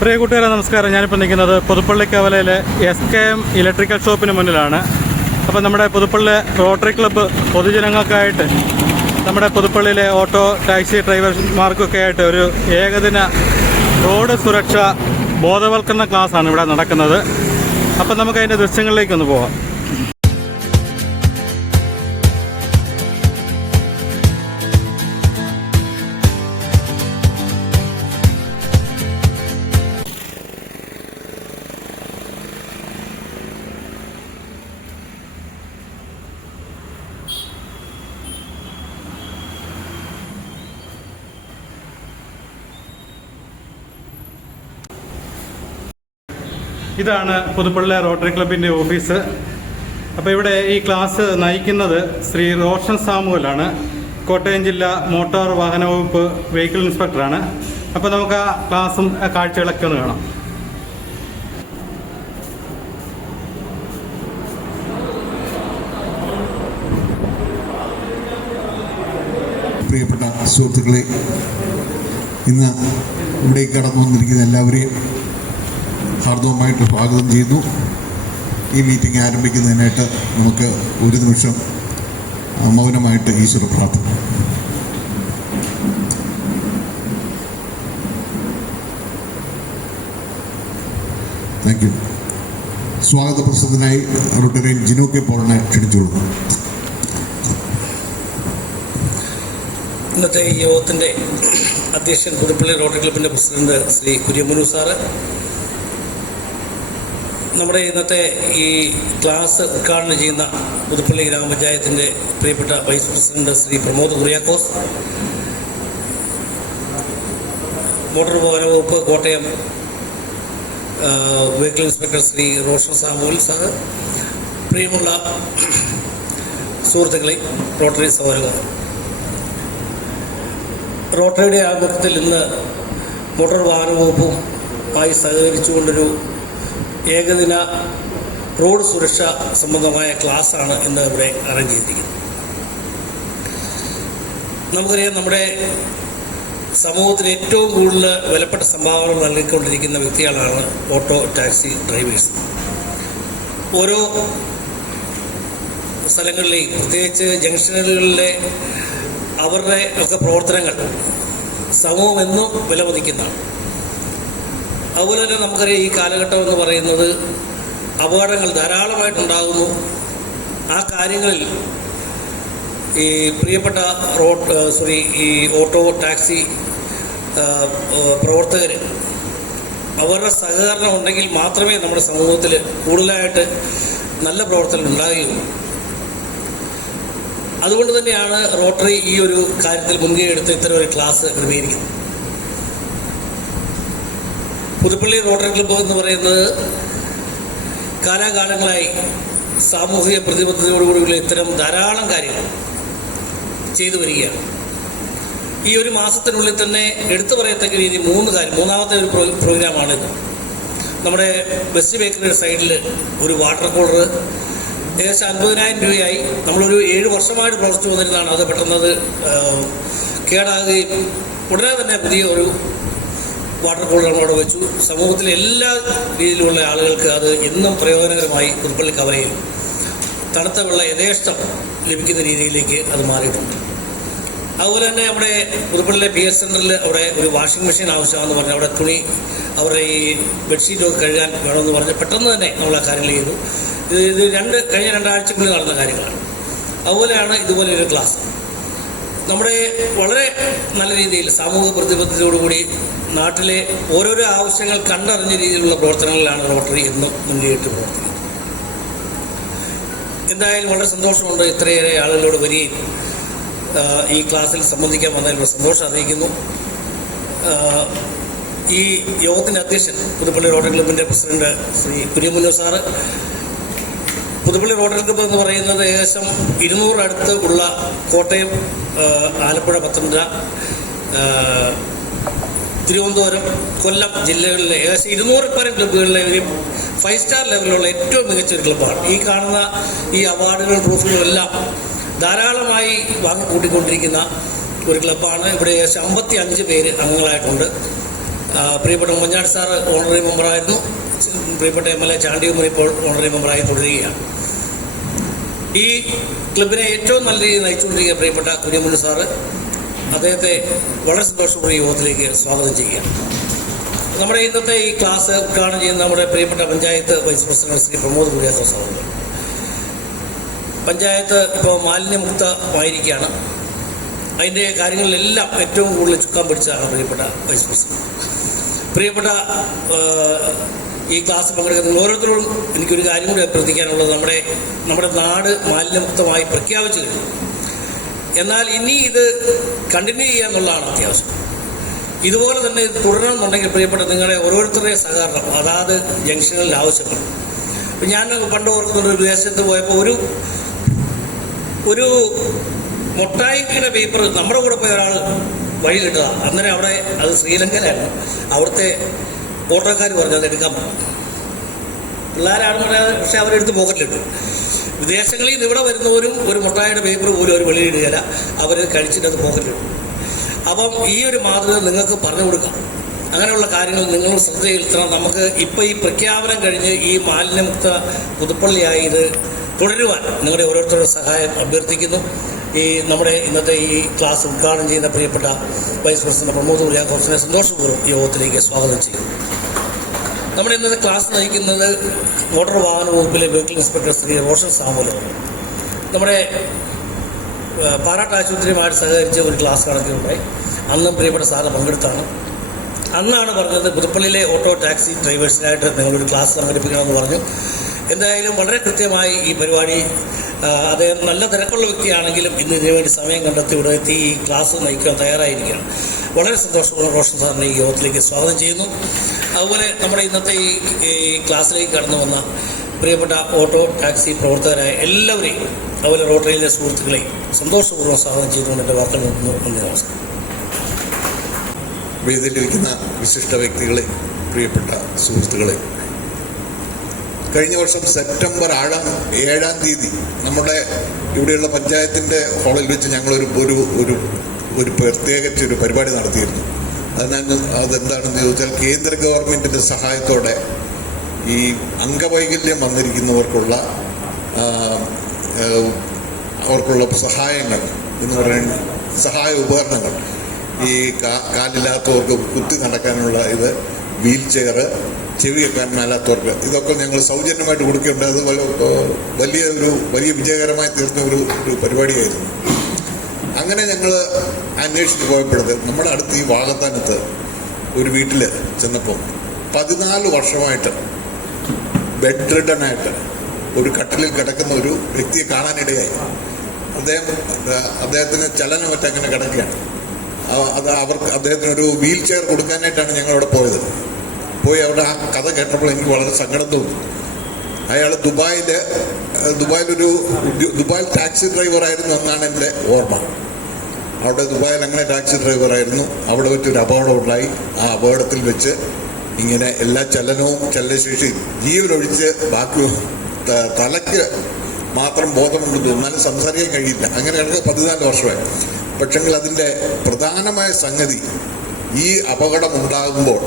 പ്രിയ കൂട്ടുകാരെ നമസ്കാരം. ഞാനിപ്പോൾ നിൽക്കുന്നത് പുതുപ്പള്ളിക്കവലയിലെ SKM ഇലക്ട്രിക്കൽ ഷോപ്പിന് മുന്നിലാണ്. അപ്പോൾ നമ്മുടെ പുതുപ്പള്ളി റോട്ടറി ക്ലബ്ബ് പൊതുജനങ്ങൾക്കായിട്ട് നമ്മുടെ പുതുപ്പള്ളിയിലെ ഓട്ടോ ടാക്സി ഡ്രൈവർമാർക്കൊക്കെ ആയിട്ട് ഒരു ഏകദിന റോഡ് സുരക്ഷ ബോധവൽക്കരണ ക്ലാസ്സാണ് ഇവിടെ നടക്കുന്നത്. അപ്പം നമുക്ക് അതിൻ്റെ ദൃശ്യങ്ങളിലേക്കൊന്ന് പോകാം. ഇതാണ് പുതുപ്പള്ളി റോട്ടറി ക്ലബിൻ്റെ ഓഫീസ്. അപ്പോൾ ഇവിടെ ഈ ക്ലാസ് നയിക്കുന്നത് ശ്രീ റോഷൻ സാമുവലാണ്. കോട്ടയം ജില്ലാ മോട്ടോർ വാഹന വകുപ്പ് വെഹിക്കിൾ ഇൻസ്പെക്ടറാണ്. അപ്പോൾ നമുക്ക് ആ ക്ലാസ്സും കാഴ്ചകളൊക്കെ ഒന്ന് കാണാം. പ്രിയപ്പെട്ട സുഹൃത്തുക്കളെ, ഇന്ന് ഇവിടേക്ക് കടന്നു വന്നിരിക്കുന്ന എല്ലാവരെയും ഹാർദവമായിട്ട് സ്വാഗതം ചെയ്യുന്നു. ഈ മീറ്റിംഗ് ആരംഭിക്കുന്നതിനായിട്ട് നമുക്ക് ഒരു നിമിഷം മൗനമായിട്ട് ഈശ്വര പ്രാർത്ഥന. Thank you. സ്വാഗത പ്രസംഗത്തിനായി റോട്ടറിയൻ ജിനോ കെ പോളിനെ ക്ഷണിച്ചുകൊള്ളുന്നു. ഇന്നത്തെ ഈ യോഗത്തിൻ്റെ അധ്യക്ഷൻ പുതുപ്പള്ളി റോട്ടറി ക്ലബിൻ്റെ പ്രസിഡന്റ് ശ്രീ കുര്യമുനു സാറ്, നമ്മുടെ ഇന്നത്തെ ഈ ക്ലാസ് ഉദ്ഘാടനം ചെയ്യുന്ന പുതുപ്പള്ളി ഗ്രാമപഞ്ചായത്തിൻ്റെ പ്രിയപ്പെട്ട vice president Shri Pramod Kuriakose, motor വാഹന വകുപ്പ് Kottayam vehicle inspector Shri Roshan Samuel sir, പ്രിയമുള്ള സുഹൃത്തുക്കളെ, റോട്ടറി സഹോദരങ്ങൾ, റോട്ടറിയുടെ ആഭിമുഖ്യത്തിൽ ഇന്ന് മോട്ടോർ വാഹന വകുപ്പുമായി സഹകരിച്ചുകൊണ്ടൊരു ഏകദിന റോഡ് സുരക്ഷ സംബന്ധമായ ക്ലാസ്സാണ് ഇന്ന് ഇവിടെ അറേഞ്ച് ചെയ്തിരിക്കുന്നത്. നമുക്കറിയാം, നമ്മുടെ സമൂഹത്തിന് ഏറ്റവും കൂടുതൽ വിലപ്പെട്ട സംഭാവനകൾ നൽകിക്കൊണ്ടിരിക്കുന്ന വ്യക്തികളാണ് ഓട്ടോ ടാക്സി ഡ്രൈവേഴ്സ്. ഓരോ സ്ഥലങ്ങളിലെയും പ്രത്യേകിച്ച് ജംഗ്ഷനുകളിലെ അവരുടെ ഒക്കെ പ്രവർത്തനങ്ങൾ സമൂഹം എന്നും വിലമതിക്കുന്നതാണ്. അതുപോലെ തന്നെ നമുക്കറിയാം, ഈ കാലഘട്ടം എന്ന് പറയുന്നത് അപകടങ്ങൾ ധാരാളമായിട്ടുണ്ടാകുന്നു. ആ കാര്യങ്ങളിൽ ഈ പ്രിയപ്പെട്ട ഈ ഓട്ടോ ടാക്സി പ്രവർത്തകർ അവരുടെ സഹകരണം ഉണ്ടെങ്കിൽ മാത്രമേ നമ്മുടെ സമൂഹത്തിൽ കൂടുതലായിട്ട് നല്ല പ്രവർത്തനം ഉണ്ടാകുകയുള്ളൂ. അതുകൊണ്ട് തന്നെയാണ് റോട്ടറി ഈ ഒരു കാര്യത്തിൽ മുൻകൈ എടുത്ത് ഇത്തരം ഒരു ക്ലാസ് ക്രമീകരിക്കുന്നത്. പുതുപ്പള്ളി റോട്ടറി ക്ലബ്ബ് എന്ന് പറയുന്നത് കാലാകാലങ്ങളായി സാമൂഹിക പ്രതിബദ്ധതയോടുകൂടിയുള്ള ഇത്തരം ധാരാളം കാര്യങ്ങൾ ചെയ്തു വരികയാണ്. ഈ ഒരു മാസത്തിനുള്ളിൽ തന്നെ എടുത്തു പറയത്തക്ക രീതി മൂന്നാമത്തെ ഒരു പ്രോഗ്രാമാണിത്. നമ്മുടെ ബസ് ബേക്കറിയുടെ സൈഡിൽ ഒരു വാട്ടർ കൂളർ ഏകദേശം 50,000 രൂപയായി നമ്മളൊരു 7 വർഷമായിട്ട് പ്രവർത്തിച്ചു വന്നിരുന്നതാണ്. അത് പെട്ടെന്നത് കേടാകുകയും ഉടനെ തന്നെ പുതിയ ഒരു വാട്ടർ കൂളർ അവിടെ വെച്ചു. സമൂഹത്തിലെ എല്ലാ രീതിയിലുള്ള ആളുകൾക്ക് അത് എന്നും പ്രയോജനകരമായി പുതുപ്പള്ളി കവലയിൽ തണുത്ത വെള്ളം യഥേഷ്ടം ലഭിക്കുന്ന രീതിയിലേക്ക് അത് മാറിയിട്ടുണ്ട്. അതുപോലെ തന്നെ നമ്മുടെ പുതുപ്പള്ളിയിലെ PS സെൻ്ററിൽ അവിടെ ഒരു വാഷിംഗ് മെഷീൻ ആവശ്യമാണെന്ന് പറഞ്ഞ് അവിടെ തുണി അവരുടെ ഈ ബെഡ്ഷീറ്റൊക്കെ കഴുകാൻ വേണമെന്ന് പറഞ്ഞ് പെട്ടെന്ന് തന്നെ നമ്മൾ ആ കാര്യങ്ങൾ ചെയ്തു. ഇത് കഴിഞ്ഞ 2 ആഴ്ചക്കുള്ളിൽ നടന്ന കാര്യങ്ങളാണ്. അതുപോലെയാണ് ഇതുപോലെ ഒരു ക്ലാസ് നമ്മുടെ വളരെ നല്ല രീതിയിൽ സാമൂഹിക പ്രതിബദ്ധതയോടുകൂടി നാട്ടിലെ ഓരോരോ ആവശ്യങ്ങൾ കണ്ടറിഞ്ഞ രീതിയിലുള്ള പ്രവർത്തനങ്ങളിലാണ് റോട്ടറി എന്നും മുൻകൈയിട്ട് പ്രവർത്തിക്കുന്നത്. എന്തായാലും വളരെ സന്തോഷമുണ്ട് ഇത്രയേറെ ആളുകളോട് വരികയും ഈ ക്ലാസ്സിൽ സംബന്ധിക്കാൻ വന്നതിൽ സന്തോഷം അറിയിക്കുന്നു. ഈ യോഗത്തിൻ്റെ അധ്യക്ഷൻ പുതുപ്പള്ളി റോട്ടറി ക്ലബിൻ്റെ president Shri കുര്യമുനു sir, Puthuppally Rotary club എന്ന് പറയുന്നത് ഏകദേശം 200 അടുത്ത് ഉള്ള കോട്ടയം, ആലപ്പുഴ, പത്തനംതിട്ട, തിരുവനന്തപുരം, കൊല്ലം ജില്ലകളിലെ ഏകദേശം 200 പരം ക്ലബ്ബുകളിലെ ഒരു 5 സ്റ്റാർ ലെവലിലുള്ള ഏറ്റവും മികച്ച ഒരു ക്ലബ്ബാണ്. ഈ കാണുന്ന ഈ അവാർഡുകളും ട്രോഫികളും എല്ലാം ധാരാളമായി വാങ്ങിക്കൂട്ടിക്കൊണ്ടിരിക്കുന്ന ഒരു ക്ലബ്ബാണ്. ഇവിടെ ഏകദേശം 55 പേര് അംഗങ്ങളായിട്ടുണ്ട്. പ്രിയപ്പെട്ട ഉമ്മൻചാണ്ടി സാറ് ഓണററി മെമ്പറായിരുന്നു. പ്രിയപ്പെട്ട MLA ചാണ്ടി ഉമ്മൻ ഇപ്പോൾ ഓണററി മെമ്പറായി തുടരുകയാണ്. ഈ ക്ലബിനെ ഏറ്റവും നല്ല രീതിയിൽ നയിച്ചുകൊണ്ടിരിക്കുക പ്രിയപ്പെട്ട കുഞ്ഞുമുണ്ണി സാറ്. അദ്ദേഹത്തെ വളരെ സന്തോഷപൂർവ്വം ഈ യോഗത്തിലേക്ക് സ്വാഗതം ചെയ്യുക. നമ്മുടെ ഇന്നത്തെ ഈ ക്ലാസ് ഉദ്ഘാടനം ചെയ്യുന്ന നമ്മുടെ പ്രിയപ്പെട്ട panchayat vice president Shri Pramod Kuriakose sir. Panchayat ഇപ്പോൾ മാലിന്യമുക്തമായിരിക്കുകയാണ്. അതിൻ്റെ കാര്യങ്ങളിലെല്ലാം ഏറ്റവും കൂടുതൽ ചുക്കാൻ പിടിച്ചതാണ് പ്രിയപ്പെട്ട വൈസ് പ്രസിഡന്റ്. പ്രിയപ്പെട്ട ഈ ക്ലാസ് പങ്കെടുക്കുന്ന ഓരോരുത്തരോടും എനിക്കൊരു കാര്യം കൂടി അഭ്യർത്ഥിക്കാനുള്ളത്, നമ്മുടെ നാട് മാലിന്യമുക്തമായി പ്രഖ്യാപിച്ചു കഴിഞ്ഞു. എന്നാൽ ഇനി ഇത് കണ്ടിന്യൂ ചെയ്യുക എന്നുള്ളതാണ് അത്യാവശ്യം. ഇതുപോലെ തന്നെ ഇത് തുടരണമെന്നുണ്ടെങ്കിൽ പ്രിയപ്പെട്ട നിങ്ങളുടെ ഓരോരുത്തരുടെയും സഹകരണം അതാത് ജംഗ്ഷനുകളിൽ ആവശ്യമാണ്. ഇപ്പം ഞാൻ പണ്ട് ഓർക്കുന്ന ഒരു വിദേശത്ത് പോയപ്പോൾ ഒരു മൊട്ടായിയുടെ പേപ്പർ നമ്മുടെ കൂടെ പോയ ഒരാൾ വഴിയിലിട്ടതാണ്. അന്നേരം അവിടെ അത് ശ്രീലങ്കയിലായിരുന്നു. അവിടുത്തെ ഓട്ടോക്കാർ പറഞ്ഞു അത് എടുക്കാൻ പറ്റും. പിള്ളേരാണെന്ന് പറയാതെ പക്ഷേ അവരെടുത്ത് പോക്കറ്റിലിട്ടു. വിദേശങ്ങളിൽ നിന്ന് ഇവിടെ വരുന്നവരും ഒരു മുട്ടായുടെ പേപ്പർ പോലും അവർ വെളിയിടുകയില്ല, അവർ കഴിച്ചിട്ട് അത് പോക്കറ്റിലിട്ടു. അപ്പം ഈ ഒരു മാതൃക നിങ്ങൾക്ക് പറഞ്ഞു കൊടുക്കാം. അങ്ങനെയുള്ള കാര്യങ്ങൾ നിങ്ങൾ ശ്രദ്ധ ചെലുത്തണം. നമുക്ക് ഇപ്പം ഈ പ്രഖ്യാപനം കഴിഞ്ഞ് ഈ മാലിന്യമുക്ത പുതുപ്പള്ളിയായി ഇത് തുടരുവാൻ നിങ്ങളുടെ ഓരോരുത്തരുടെ സഹായം അഭ്യർത്ഥിക്കുന്നു. ഈ നമ്മുടെ ഇന്നത്തെ ഈ ക്ലാസ് ഉദ്ഘാടനം ചെയ്യുന്ന പ്രിയപ്പെട്ട വൈസ് പ്രസിഡന്റ് പ്രമോദ് കുര്യാക്കോസിനെ സന്തോഷപൂർവ്വം ഈ യോഗത്തിലേക്ക് സ്വാഗതം ചെയ്യുന്നു. നമ്മുടെ ഇന്നത്തെ ക്ലാസ് നയിക്കുന്നത് മോട്ടോർ വാഹന വകുപ്പിലെ വെഹിക്കിൾ ഇൻസ്പെക്ടർ ശ്രീ റോഷൻ സാമുലാണ്. നമ്മുടെ പാറാട്ട് ആശുപത്രിയുമായിട്ട് സഹകരിച്ച് ഒരു ക്ലാസ് നടത്തിയിട്ടുണ്ടായി. അന്നും പ്രിയപ്പെട്ട സാറ് പങ്കെടുത്താണ്. അന്നാണ് പറഞ്ഞത് പുതുപ്പള്ളിയിലെ ഓട്ടോ ടാക്സി ഡ്രൈവേഴ്സിനായിട്ട് നിങ്ങളൊരു ക്ലാസ് സംഘടിപ്പിക്കണമെന്ന് പറഞ്ഞു. എന്തായാലും വളരെ കൃത്യമായി ഈ പരിപാടി അദ്ദേഹം നല്ല തിരക്കുള്ള വ്യക്തിയാണെങ്കിലും ഇന്ന് ഇതിനുവേണ്ടി സമയം കണ്ടെത്തി ഇവിടെ എത്തി ഈ ക്ലാസ് നയിക്കാൻ തയ്യാറായിരിക്കുകയാണ്. വളരെ സന്തോഷപൂർവ്വം റോഷൻ സാറിനെ ഈ യോഗത്തിലേക്ക് സ്വാഗതം ചെയ്യുന്നു. അതുപോലെ നമ്മുടെ ഇന്നത്തെ ഈ ക്ലാസ്സിലേക്ക് കടന്നു വന്ന പ്രിയപ്പെട്ട ഓട്ടോ ടാക്സി പ്രവർത്തകരായ എല്ലാവരെയും അതുപോലെ റോട്ടറിയിലെ സുഹൃത്തുക്കളെയും സന്തോഷപൂർവ്വം സ്വാഗതം ചെയ്തുകൊണ്ട് എൻ്റെ വാക്കുകൾ നിർത്തുന്നു. നന്ദി, നമസ്കാരം. വേദിയിലിരിക്കുന്ന വിശിഷ്ട വ്യക്തികളെ, പ്രിയപ്പെട്ട സുഹൃത്തുക്കളെ, കഴിഞ്ഞ വർഷം സെപ്റ്റംബർ 7-ാം തീയതി നമ്മുടെ ഇവിടെയുള്ള പഞ്ചായത്തിൻ്റെ ഹാളിൽ വെച്ച് ഞങ്ങളൊരു പ്രത്യേകിച്ച് ഒരു പരിപാടി നടത്തിയിരുന്നു. അതെന്താണെന്ന് ചോദിച്ചാൽ കേന്ദ്ര ഗവൺമെൻറ്റിൻ്റെ സഹായത്തോടെ ഈ അംഗവൈകല്യം വന്നിരിക്കുന്നവർക്കുള്ള സഹായങ്ങൾ എന്ന് പറയുന്ന സഹായ ഉപകരണങ്ങൾ, ഈ കാലില്ലാത്തവർക്ക് കുത്തി നടക്കാനുള്ള ഇത്, വീൽ ചെയർ, ചെവി വെക്കാൻ മേലാത്തവർക്ക്, ഇതൊക്കെ ഞങ്ങൾ സൗജന്യമായിട്ട് കൊടുക്കുകയുണ്ട്. അത് വലിയ വിജയകരമായി തീർന്ന ഒരു പരിപാടിയായിരുന്നു. അങ്ങനെ ഞങ്ങൾ അന്വേഷിച്ച് പോയപ്പോഴത് നമ്മുടെ അടുത്ത് ഈ വാകത്താനത്ത് ഒരു വീട്ടിൽ ചെന്നപ്പോൾ 14 വർഷമായിട്ട് ബെഡ് റിഡനായിട്ട് ഒരു കട്ടിലിൽ കിടക്കുന്ന ഒരു വ്യക്തിയെ കാണാനിടയായി. അദ്ദേഹത്തിന് ചലനമറ്റ് അങ്ങനെ കിടക്കുകയാണ്. അദ്ദേഹത്തിനൊരു വീൽ ചെയർ കൊടുക്കാനായിട്ടാണ് ഞങ്ങളവിടെ പോയത്. അവിടെ ആ കഥ കേട്ടപ്പോൾ എനിക്ക് വളരെ സങ്കടം തോന്നി. അയാൾ ദുബായിൽ ടാക്സി ഡ്രൈവറായിരുന്നു എന്നാണ് എൻ്റെ ഓർമ്മ. അവിടെ ദുബായിൽ അങ്ങനെ ടാക്സി ഡ്രൈവറായിരുന്നു. അവിടെ വെച്ചൊരു അപകടം ഉണ്ടായി. ആ അപകടത്തിൽ വെച്ച് ഇങ്ങനെ എല്ലാ ചലനവും ചലനശേഷിയും ജീവനൊഴിച്ച് ബാക്കി തലയ്ക്ക് മാത്രം ബോധമുണ്ടെന്ന് എന്നാലും സംസാരിക്കാൻ കഴിയില്ല. അങ്ങനെ കിടക്കുക 14 വർഷമായി. പക്ഷെങ്കിൽ അതിൻ്റെ പ്രധാനമായ സംഗതി, ഈ അപകടം ഉണ്ടാകുമ്പോൾ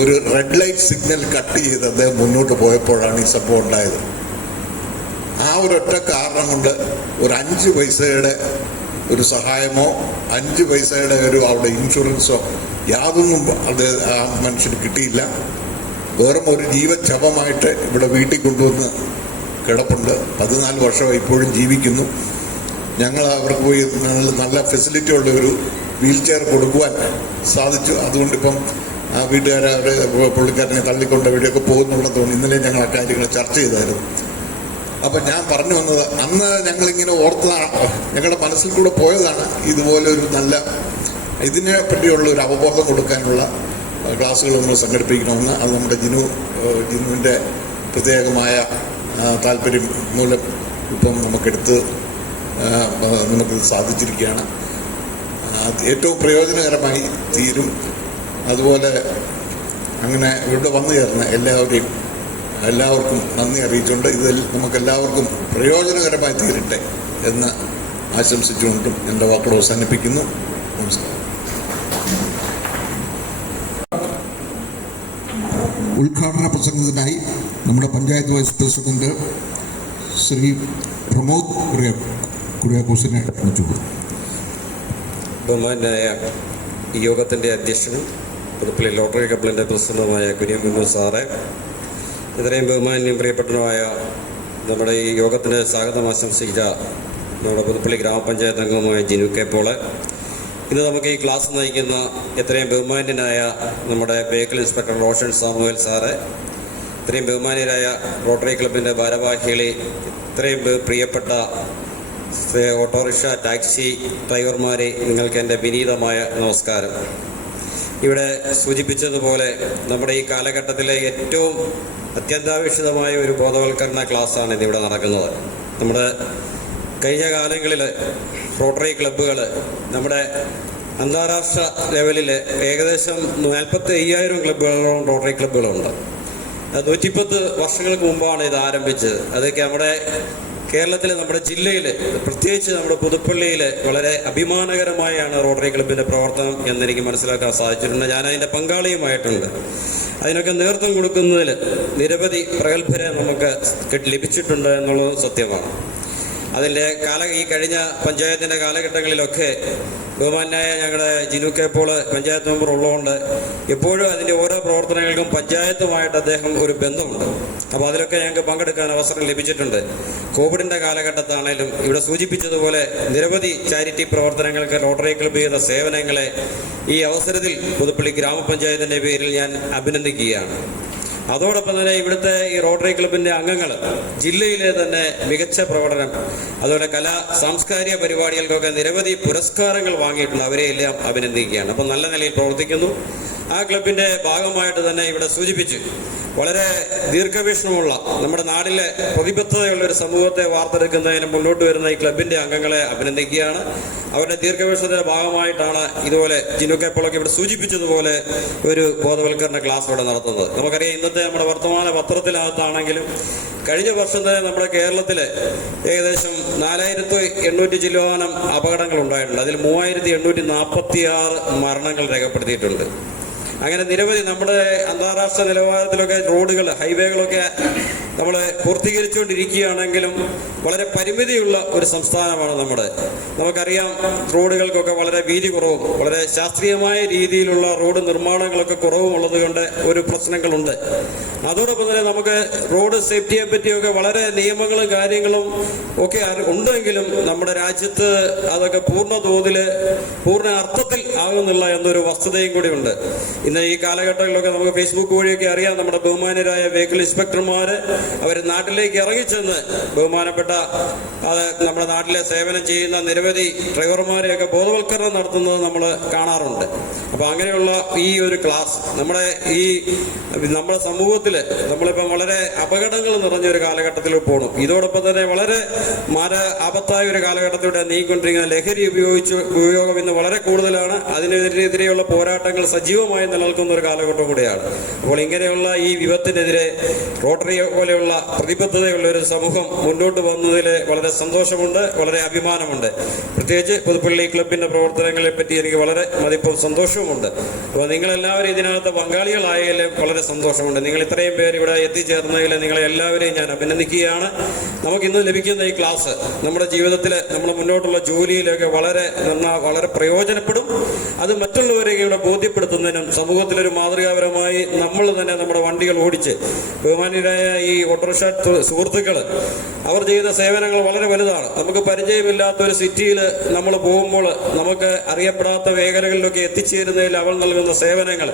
ഒരു റെഡ് ലൈറ്റ് സിഗ്നൽ കട്ട് ചെയ്ത് അദ്ദേഹം മുന്നോട്ട് പോയപ്പോഴാണ് ഈ സംഭവം ഉണ്ടായത്. ആ ഒരൊറ്റ കാരണം കൊണ്ട് ഒരു 5 പൈസയുടെ ഒരു സഹായമോ 5 പൈസയുടെ അവിടെ ഇൻഷുറൻസോ യാതൊന്നും ആ മനുഷ്യന് കിട്ടിയില്ല. വെറും ഒരു ജീവച്ഛവമായിട്ട് ഇവിടെ വീട്ടിൽ കൊണ്ടുവന്ന് കിടപ്പുണ്ട്. 14 വർഷമായി ഇപ്പോഴും ജീവിക്കുന്നു. ഞങ്ങൾ അവർക്ക് പോയി നല്ല ഫെസിലിറ്റി ഉള്ള ഒരു വീൽ ചെയർ കൊടുക്കുവാൻ സാധിച്ചു. അതുകൊണ്ടിപ്പം ആ വീട്ടുകാരെ പുള്ളിക്കാരനെ തള്ളിക്കൊണ്ട് എവിടെയൊക്കെ പോകുന്നുള്ളതുകൊണ്ട് ഇന്നലെ ഞങ്ങൾ ആ കാര്യങ്ങൾ ചർച്ച ചെയ്തായിരുന്നു. അപ്പം ഞാൻ പറഞ്ഞു വന്നത്, അന്ന് ഞങ്ങളിങ്ങനെ ഓർത്തതാണ്, ഞങ്ങളുടെ മനസ്സിൽ കൂടെ പോയതാണ് ഇതുപോലൊരു നല്ല ഇതിനെ പറ്റിയുള്ള ഒരു അവബോധം കൊടുക്കാനുള്ള ക്ലാസ്സുകൾ നമ്മൾ സംഘടിപ്പിക്കണമെന്ന്. അത് നമ്മുടെ ജിനുവിൻ്റെ പ്രത്യേകമായ താല്പര്യം മൂലം ഇപ്പം നമുക്കെടുത്ത് നമുക്കിത് സാധിച്ചിരിക്കുകയാണ്. ഏറ്റവും പ്രയോജനകരമായി തീരും. അതുപോലെ അങ്ങനെ ഇവിടെ വന്നു ചേർന്ന എല്ലാവർക്കും നന്ദി അറിയിച്ചുകൊണ്ട് ഇതിൽ നമുക്കെല്ലാവർക്കും പ്രയോജനകരമായി തീരട്ടെ എന്ന് ആശംസിച്ചുകൊണ്ടും എൻ്റെ വാക്കുകൾ അവസാനിപ്പിക്കുന്നു. നമസ്കാരം. ഉദ്ഘാടന പ്രസംഗത്തിനായി നമ്മുടെ പഞ്ചായത്ത് വൈസ് പ്രസിഡന്റ് ശ്രീ പ്രമോദ് കുര്യാക്കോസിനെ ക്ഷണിച്ചു. ബഹുമാനായ ഈ യോഗത്തിൻ്റെ അധ്യക്ഷനും പുതുപ്പള്ളി ലോട്ടറി ക്ലബിൻ്റെ പ്രസിഡന്റുമായ കുര്യൻ സാറെ, ഇത്രയും ബഹുമാന്യം പ്രിയപ്പെട്ടതുമായ നമ്മുടെ ഈ യോഗത്തിന് സ്വാഗതം ആശംസിച്ച നമ്മുടെ പുതുപ്പള്ളി ഗ്രാമപഞ്ചായത്ത് അംഗമായ ജിനു കെ പോള്, ഇന്ന് നമുക്ക് ഈ ക്ലാസ് നയിക്കുന്ന എത്രയും ബഹുമാന്യനായ നമ്മുടെ vehicle inspector Roshan Samuel sir, ഇത്രയും ബഹുമാന്യരായ റോട്ടറി ക്ലബിൻ്റെ ഭാരവാഹികളെ, ഇത്രയും പ്രിയപ്പെട്ട ഓട്ടോറിക്ഷ ടാക്സി ഡ്രൈവർമാരെ, നിങ്ങൾക്ക് എൻ്റെ വിനീതമായ നമസ്കാരം. ഇവിടെ സൂചിപ്പിച്ചതുപോലെ നമ്മുടെ ഈ കാലഘട്ടത്തിലെ ഏറ്റവും അത്യന്താപേക്ഷിതമായ ഒരു ബോധവൽക്കരണ ക്ലാസ്സാണ് ഇന്നിവിടെ നടക്കുന്നത്. നമ്മുടെ കഴിഞ്ഞ കാലങ്ങളിൽ റോട്ടറി ക്ലബ്ബുകൾ നമ്മുടെ അന്താരാഷ്ട്ര ലെവലിൽ ഏകദേശം 45,000 ക്ലബ്ബുകളോളം റോട്ടറി ക്ലബ്ബുകളുണ്ട്. 110 വർഷങ്ങൾക്ക് മുമ്പാണ് ഇത് ആരംഭിച്ചത്. അതൊക്കെ നമ്മുടെ കേരളത്തിൽ, നമ്മുടെ ജില്ലയിൽ, പ്രത്യേകിച്ച് നമ്മുടെ പുതുപ്പള്ളിയിൽ വളരെ അഭിമാനകരമായാണ് റോട്ടറി ക്ലബിൻ്റെ പ്രവർത്തനം എന്നെനിക്ക് മനസ്സിലാക്കാൻ സാധിച്ചിട്ടുണ്ട്. ഞാൻ അതിൻ്റെ പങ്കാളിയുമായിട്ടുണ്ട്. അതിനൊക്കെ നേതൃത്വം കൊടുക്കുന്നതിൽ നിരവധി പ്രഗത്ഭരെ നമുക്ക് ലഭിച്ചിട്ടുണ്ട് എന്നുള്ളത് സത്യമാണ്. അതിൻ്റെ ഈ കഴിഞ്ഞ പഞ്ചായത്തിൻ്റെ കാലഘട്ടങ്ങളിലൊക്കെ ബഹുമാനായ ഞങ്ങളുടെ ജിനു കെ പോള് പഞ്ചായത്ത് മെമ്പർ ഉള്ളതുകൊണ്ട് എപ്പോഴും അതിൻ്റെ ഓരോ പ്രവർത്തനങ്ങൾക്കും പഞ്ചായത്തുമായിട്ട് അദ്ദേഹം ഒരു ബന്ധമുണ്ട്. അപ്പോൾ അതിലൊക്കെ ഞങ്ങൾക്ക് പങ്കെടുക്കാൻ അവസരം ലഭിച്ചിട്ടുണ്ട്. കോവിഡിൻ്റെ കാലഘട്ടത്താണേലും ഇവിടെ സൂചിപ്പിച്ചതുപോലെ നിരവധി ചാരിറ്റി പ്രവർത്തനങ്ങൾക്ക് ലോട്ടറി ക്ലബ്ബ് ചെയ്ത സേവനങ്ങളെ ഈ അവസരത്തിൽ പുതുപ്പള്ളി ഗ്രാമപഞ്ചായത്തിൻ്റെ പേരിൽ ഞാൻ അഭിനന്ദിക്കുകയാണ്. അതോടൊപ്പം തന്നെ ഇവിടുത്തെ ഈ റോട്ടറി ക്ലബിൻ്റെ അംഗങ്ങൾ ജില്ലയിലെ തന്നെ മികച്ച പ്രകടനം, അതുപോലെ സാംസ്കാരിക പരിപാടികൾക്കൊക്കെ നിരവധി പുരസ്കാരങ്ങൾ വാങ്ങിയിട്ടുണ്ട്. അവരെയെല്ലാം അഭിനന്ദിക്കുകയാണ്. അപ്പം നല്ല നിലയിൽ പ്രവർത്തിക്കുന്നു. ആ ക്ലബിൻ്റെ ഭാഗമായിട്ട് തന്നെ ഇവിടെ സൂചിപ്പിച്ചു വളരെ ദീർഘവീക്ഷണമുള്ള നമ്മുടെ നാട്ടിലെ പ്രതിബദ്ധതയുള്ള ഒരു സമൂഹത്തെ വാർത്തെടുക്കുന്നതിന് മുന്നോട്ട് വരുന്ന ഈ ക്ലബിൻ്റെ അംഗങ്ങളെ അഭിനന്ദിക്കുകയാണ്. അവരുടെ ദീർഘവീക്ഷണത്തിന്റെ ഭാഗമായിട്ടാണ് ഇതുപോലെ ജിനു കെ പോളൊക്കെ ഇവിടെ സൂചിപ്പിച്ചതുപോലെ ഒരു ബോധവൽക്കരണ ക്ലാസ് ഇവിടെ നടത്തുന്നത്. നമുക്കറിയാം, ഇന്നത്തെ നമ്മുടെ വർത്തമാന പത്രത്തിനകത്താണെങ്കിലും കഴിഞ്ഞ വർഷം തന്നെ നമ്മുടെ കേരളത്തിൽ ഏകദേശം 4,800 ചില്ലുവാനം അപകടങ്ങൾ ഉണ്ടായിട്ടുണ്ട്. അതിൽ 3,846 മരണങ്ങൾ രേഖപ്പെടുത്തിയിട്ടുണ്ട്. അങ്ങനെ നിരവധി നമ്മുടെ അന്താരാഷ്ട്ര നിലവാരത്തിലൊക്കെ റോഡുകൾ, ഹൈവേകളൊക്കെ നമ്മൾ പൂർത്തീകരിച്ചുകൊണ്ടിരിക്കുകയാണെങ്കിലും വളരെ പരിമിതിയുള്ള ഒരു സംസ്ഥാനമാണ് നമ്മുടെ. നമുക്കറിയാം, റോഡുകൾക്കൊക്കെ വളരെ വീതി കുറവും വളരെ ശാസ്ത്രീയമായ രീതിയിലുള്ള റോഡ് നിർമ്മാണങ്ങളൊക്കെ കുറവുമുള്ളത് കൊണ്ട് ഒരു പ്രശ്നങ്ങളുണ്ട്. അതോടൊപ്പം തന്നെ നമുക്ക് റോഡ് സേഫ്റ്റിയെ പറ്റിയൊക്കെ വളരെ നിയമങ്ങളും കാര്യങ്ങളും ഒക്കെ ഉണ്ടെങ്കിലും നമ്മുടെ രാജ്യത്ത് അതൊക്കെ പൂർണ്ണ തോതിൽ പൂർണ്ണ അർത്ഥത്തിൽ ആകുന്നില്ല എന്നൊരു വസ്തുതയും കൂടി ഉണ്ട്. ഇന്ന് ഈ കാലഘട്ടങ്ങളിലൊക്കെ നമുക്ക് ഫേസ്ബുക്ക് വഴിയൊക്കെ അറിയാം, നമ്മുടെ ബഹുമാന്യരായ വെഹിക്കിൾ ഇൻസ്പെക്ടർമാർ അവർ നാട്ടിലേക്ക് ഇറങ്ങിച്ചെന്ന് ബഹുമാനപ്പെട്ട നമ്മുടെ നാട്ടിലെ സേവനം ചെയ്യുന്ന നിരവധി ഡ്രൈവർമാരെയൊക്കെ ബോധവൽക്കരണം നടത്തുന്നത് നമ്മൾ കാണാറുണ്ട്. അപ്പോൾ അങ്ങനെയുള്ള ഈ ഒരു ക്ലാസ് നമ്മുടെ സമൂഹത്തിൽ നമ്മളിപ്പം വളരെ അപകടങ്ങൾ നിറഞ്ഞൊരു കാലഘട്ടത്തിൽ പോകണം. ഇതോടൊപ്പം തന്നെ വളരെ ആപത്തായ ഒരു കാലഘട്ടത്തിലൂടെ നീങ്ങിക്കൊണ്ടിരിക്കുന്ന ലഹരി ഉപയോഗം ഇന്ന് വളരെ കൂടുതലാണ്. അതിനെതിരെയുള്ള പോരാട്ടങ്ങൾ സജീവമായി നിലനിൽക്കുന്ന ഒരു കാലഘട്ടം കൂടിയാണ്. അപ്പോൾ ഇങ്ങനെയുള്ള ഈ വിപത്തിനെതിരെ റോട്ടറി പോലെയുള്ള പ്രതിബദ്ധതയുള്ള ഒരു സമൂഹം മുന്നോട്ട് വന്നതിൽ വളരെ സന്തോഷമുണ്ട്, വളരെ അഭിമാനമുണ്ട്. പ്രത്യേകിച്ച് പുതുപ്പള്ളി ക്ലബിൻ്റെ പ്രവർത്തനങ്ങളെ പറ്റി എനിക്ക് വളരെ മതിപ്പും സന്തോഷവുമുണ്ട്. അപ്പോൾ നിങ്ങളെല്ലാവരും ഇതിനകത്ത് പങ്കാളികളായാലും വളരെ സന്തോഷമുണ്ട്. നിങ്ങൾ ഇത്രയും പേര് ഇവിടെ എത്തിച്ചേർന്നതിൽ നിങ്ങളെ എല്ലാവരെയും ഞാൻ അഭിനന്ദിക്കുകയാണ്. നമുക്കിന്ന് ലഭിക്കുന്ന ഈ ക്ലാസ് നമ്മുടെ ജീവിതത്തിൽ, നമ്മുടെ മുന്നോട്ടുള്ള ജോലിയിലൊക്കെ വളരെ പ്രയോജനപ്പെടും. അത് മറ്റുള്ളവരെയൊക്കെ ഇവിടെ ബോധ്യപ്പെടുത്തുന്നതിനും സമൂഹത്തിലൊരു മാതൃകാപരമായി നമ്മൾ തന്നെ നമ്മുടെ വണ്ടികൾ ഓടിച്ച് ബഹുമാന്യരായ ഈ ഓട്ടോറിക്ഷ സുഹൃത്തുക്കൾ അവർ ചെയ്യുന്ന സേവനങ്ങൾ വളരെ വലുതാണ്. നമുക്ക് പരിചയമില്ലാത്ത ഒരു സിറ്റിയിൽ നമ്മൾ പോകുമ്പോൾ നമുക്ക് അറിയപ്പെടാത്ത മേഖലകളിലൊക്കെ എത്തിച്ചേരുന്നതിൽ അവർ നൽകുന്ന സേവനങ്ങൾ,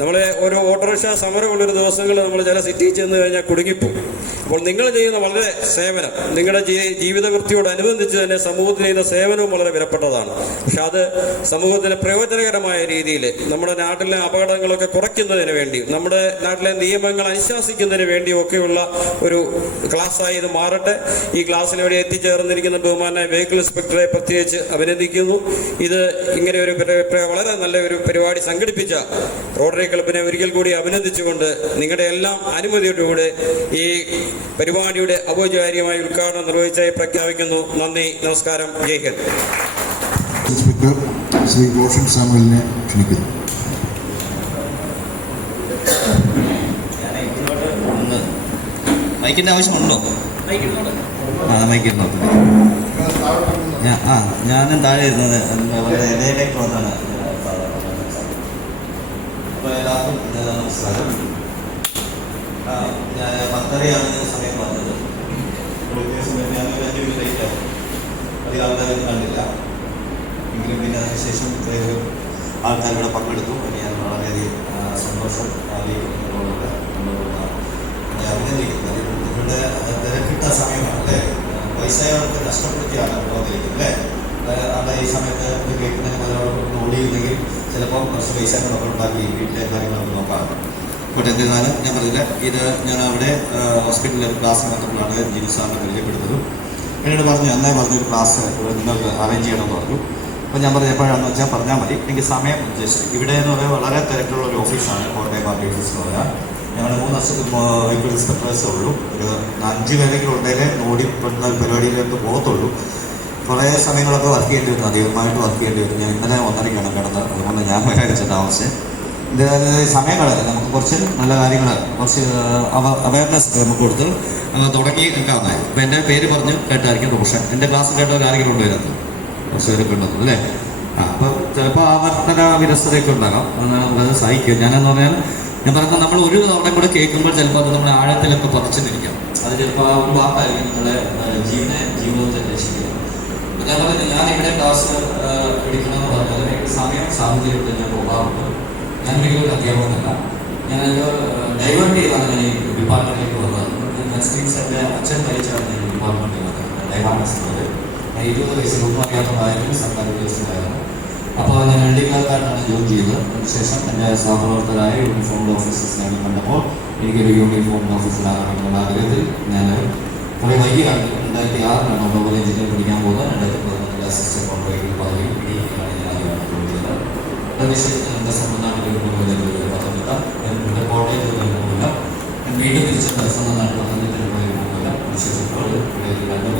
നമ്മളെ ഒരു ഓട്ടോറിക്ഷ സമരമുള്ളൊരു ദിവസങ്ങളിൽ നമ്മൾ ചില സിറ്റിയിൽ ചെന്ന് കഴിഞ്ഞാൽ കുടുങ്ങിപ്പോകും. അപ്പോൾ നിങ്ങൾ ചെയ്യുന്ന വളരെ സേവനം, നിങ്ങളുടെ ജീവിതവൃത്തിയോടനുബന്ധിച്ച് തന്നെ സമൂഹത്തിന് ചെയ്യുന്ന സേവനവും വളരെ വിലപ്പെട്ടതാണ്. പക്ഷെ അത് സമൂഹത്തിന് പ്രയോജനകരമായ രീതിയിൽ നമ്മുടെ നാട്ടിലെ അപകടങ്ങളൊക്കെ കുറയ്ക്കുന്നതിന് വേണ്ടി, നമ്മുടെ നാട്ടിലെ നിയമങ്ങൾ അനുശാസിക്കുന്നതിന് വേണ്ടിയൊക്കെയുള്ള ഒരു ക്ലാസ്സായി ഇത് മാറട്ടെ. ഈ ക്ലാസ്സിലൂടെ എത്തിച്ചേർന്നിരിക്കുന്ന ബഹുമാന വെഹിക്കിൾ ഇൻസ്പെക്ടറെ പ്രത്യേകിച്ച് അഭിനന്ദിക്കുന്നു. ഇത് ഇങ്ങനെ ഒരു വളരെ നല്ല ഒരു പരിപാടി സംഘടിപ്പിച്ച റോട്ടറി ക്ലബിനെ ഒരിക്കൽ കൂടി അഭിനന്ദിച്ചുകൊണ്ട് നിങ്ങളുടെ എല്ലാം അനുമതിയോടുകൂടെ ഈ പരിപാടിയുടെ ഔപചാരികമായ ഉദ്ഘാടനം നിർവഹിച്ചായി പ്രഖ്യാപിക്കുന്നു. നന്ദി, നമസ്കാരം, ജയ് ഹിന്ദ്. ഇൻസ്പെക്ടർ ശ്രീ റോഷൻ സാമുവലിനെ ക്ഷണിക്കുന്നു. മൈക്കിൻ്റെ ആവശ്യമുണ്ടോ? മൈക്കിരുന്നോ? ഞാനും താഴെ ഇരുന്നത് ഇടയിലേക്ക് വന്നാണ്. അപ്പോൾ എല്ലാവർക്കും നമസ്കാരം. ഞാൻ 10:30 സമയം പറഞ്ഞത്. ഞാൻ 5 മിനിറ്റ് ലേറ്റായി. അധികം ആൾക്കാരും കണ്ടില്ല. എങ്കിലും പിന്നെ അതിനുശേഷം ഇത്രയും ആൾക്കാരിവിടെ പങ്കെടുത്തു. ഞാൻ വളരെയധികം സന്തോഷം അഭിനന്ദിക്കുന്നത്. നിങ്ങളുടെ തിരക്കിട്ട സമയമാണ് അല്ലേ? പൈസയൊക്കെ നഷ്ടപ്പെടുത്തിയാണ് വന്നിരിക്കുന്നത് അല്ലേ? അവിടെ ഈ സമയത്ത് ഇത് കേൾക്കുന്നതിന് ഒരാളോട് ഓടിയില്ലെങ്കിൽ ചിലപ്പോൾ കുറച്ച് പൈസ ഒക്കെ ഉണ്ടാക്കി വീട്ടിലെ കാര്യങ്ങളൊക്കെ നോക്കാറുണ്ട്. ബട്ട് എന്നിരുന്നാലും ഞാൻ പറഞ്ഞില്ല, ഇത് ഞാൻ അവിടെ ഹോസ്പിറ്റലിൽ ക്ലാസ് നടത്തുമ്പോഴാണ് ജിനു സാറിനെ പരിചയപ്പെടുന്നതും. എന്നോട് പറഞ്ഞു, നന്നായി പറഞ്ഞൊരു ക്ലാസ് നിങ്ങൾക്ക് അറേഞ്ച് ചെയ്യണമെന്ന് പറഞ്ഞു. അപ്പോൾ ഞാൻ പറഞ്ഞു എപ്പോഴാണെന്ന് വെച്ചാൽ പറഞ്ഞാൽ മതി. എനിക്ക് സമയം ഉദ്ദേശിച്ചു. ഇവിടെ എന്ന് പറയുന്നത് വളരെ തിരക്കുള്ള ഒരു ഓഫീസാണ്, കോട്ടയം പാർട്ടി ഓഫീസ് എന്ന് പറഞ്ഞാൽ. ഞങ്ങൾ 3 വെഹിക്കിൾ ഇൻസ്പെക്ടേഴ്സേ ഉള്ളൂ. ഒരു 5 പേരെങ്കിലും ഉണ്ടെങ്കിലേ ഓടിപ്പെടുന്ന പരിപാടിയിലേക്ക് പോകത്തുള്ളൂ. കുറേ സമയങ്ങളൊക്കെ വർക്ക് ചെയ്യേണ്ടി വരുന്നു, അധികമായിട്ട് വർക്ക് ചെയ്യേണ്ടി വരും. ഞാൻ ഇന്നലെ 1:30 കിടന്നത്, അതുകൊണ്ട് ഞാൻ കഴിച്ച താമസിച്ച് സമയം കളയാതെ നമുക്ക് കുറച്ച് നല്ല കാര്യങ്ങൾ, കുറച്ച് അവയർനെസ് നമുക്ക് കൊടുത്ത് തുടങ്ങി നിൽക്കാവുന്നതായി. അപ്പോൾ എൻ്റെ പേര് പറഞ്ഞ് കേട്ടായിരിക്കും റോഷൻ. എൻ്റെ ക്ലാസ് കേട്ടവരാരെങ്കിലും കൊണ്ടുവരുന്നത് കുറച്ച് പേരൊക്കെ ഉണ്ടെന്നു അല്ലേ? അപ്പോൾ ചിലപ്പോൾ ആവർത്തന വിരസതയൊക്കെ ഉണ്ടാകാം, നമുക്കത് സഹിക്കും. ഞാനെന്ന് പറഞ്ഞാൽ ഞാൻ പറയുന്നത് നമ്മൾ ഒരു തവണ കൂടെ കേൾക്കുമ്പോൾ ചിലപ്പോൾ അത് നമ്മുടെ ആഴത്തിലൊക്കെ പറിച്ചു നിൽക്കാം. അത് ചിലപ്പോൾ ആ ഒരു വാക്കായിരിക്കും നിങ്ങളുടെ ജീവിതത്തെ രക്ഷിക്കുന്നത്. അപ്പോൾ ഞാൻ പറയുന്നത്, ഞാൻ ഇവിടെ ക്ലാസ് എടുക്കണമെന്ന് പറഞ്ഞാൽ സമയം സാഹചര്യത്തിൽ ഞാൻ പോകാറുണ്ട്. ഞാൻ ഒരിക്കലും അധ്യാപകനല്ല. ഞാനൊരു ഡൈവേർട്ട് ചെയ്താണ് ഞാൻ ഈ ഡിപ്പാർട്ട്മെൻറ്റിലേക്ക് വന്നത്. മീൻസ് എൻ്റെ അച്ഛൻ മരിച്ചാണ് ഞാൻ ഈ ഡിപ്പാർട്ട്മെൻറ്റിൽ വന്നത്. ഡൈവാർട്ടസ് എന്നത് ഞാൻ 20 വയസ്സിൽ ഒന്നും അറിയാത്തതായിരുന്നു, സർക്കാർ ഉദ്യോഗസ്ഥനായിരുന്നു. അപ്പോൾ ഞാൻ രണ്ടിക്കാർക്കാരാണ് ജോലി ചെയ്തത്. അതിനുശേഷം എൻ്റെ സഹപ്രവർത്തകരായ യൂണിഫോം ഓഫീസേഴ്സിനെ കണ്ടപ്പോൾ എനിക്കൊരു യൂണിഫോം ഓഫീസറാകണമെന്നുള്ള ആഗ്രഹത്തിൽ ഞാൻ കുറേ വൈകിയാണ് 2006 ഓട്ടോമൊബൈൽ എഞ്ചിനീയർ പഠിക്കാൻ പോകുന്നത്. 2011 അസിസ്റ്റന്റ് ഓട്ടോമൊബൈൽ പദവിയും പിടിക്കുകയാണ് ഞാൻ ജോലി ചെയ്തത്. അതിനുശേഷം എൻ്റെ സ്വന്തം നാട്ടിൽ പത്തനംതിട്ട, എൻ്റെ കോട്ടയത്തിൽ പോകുന്നില്ല. വീണ്ടും തിരിച്ച് സ്വന്തം നാട്ടിൽ പത്തനംതിട്ടയിൽ പോകുന്നില്ല. അതിനുശേഷം ഇപ്പോൾ 2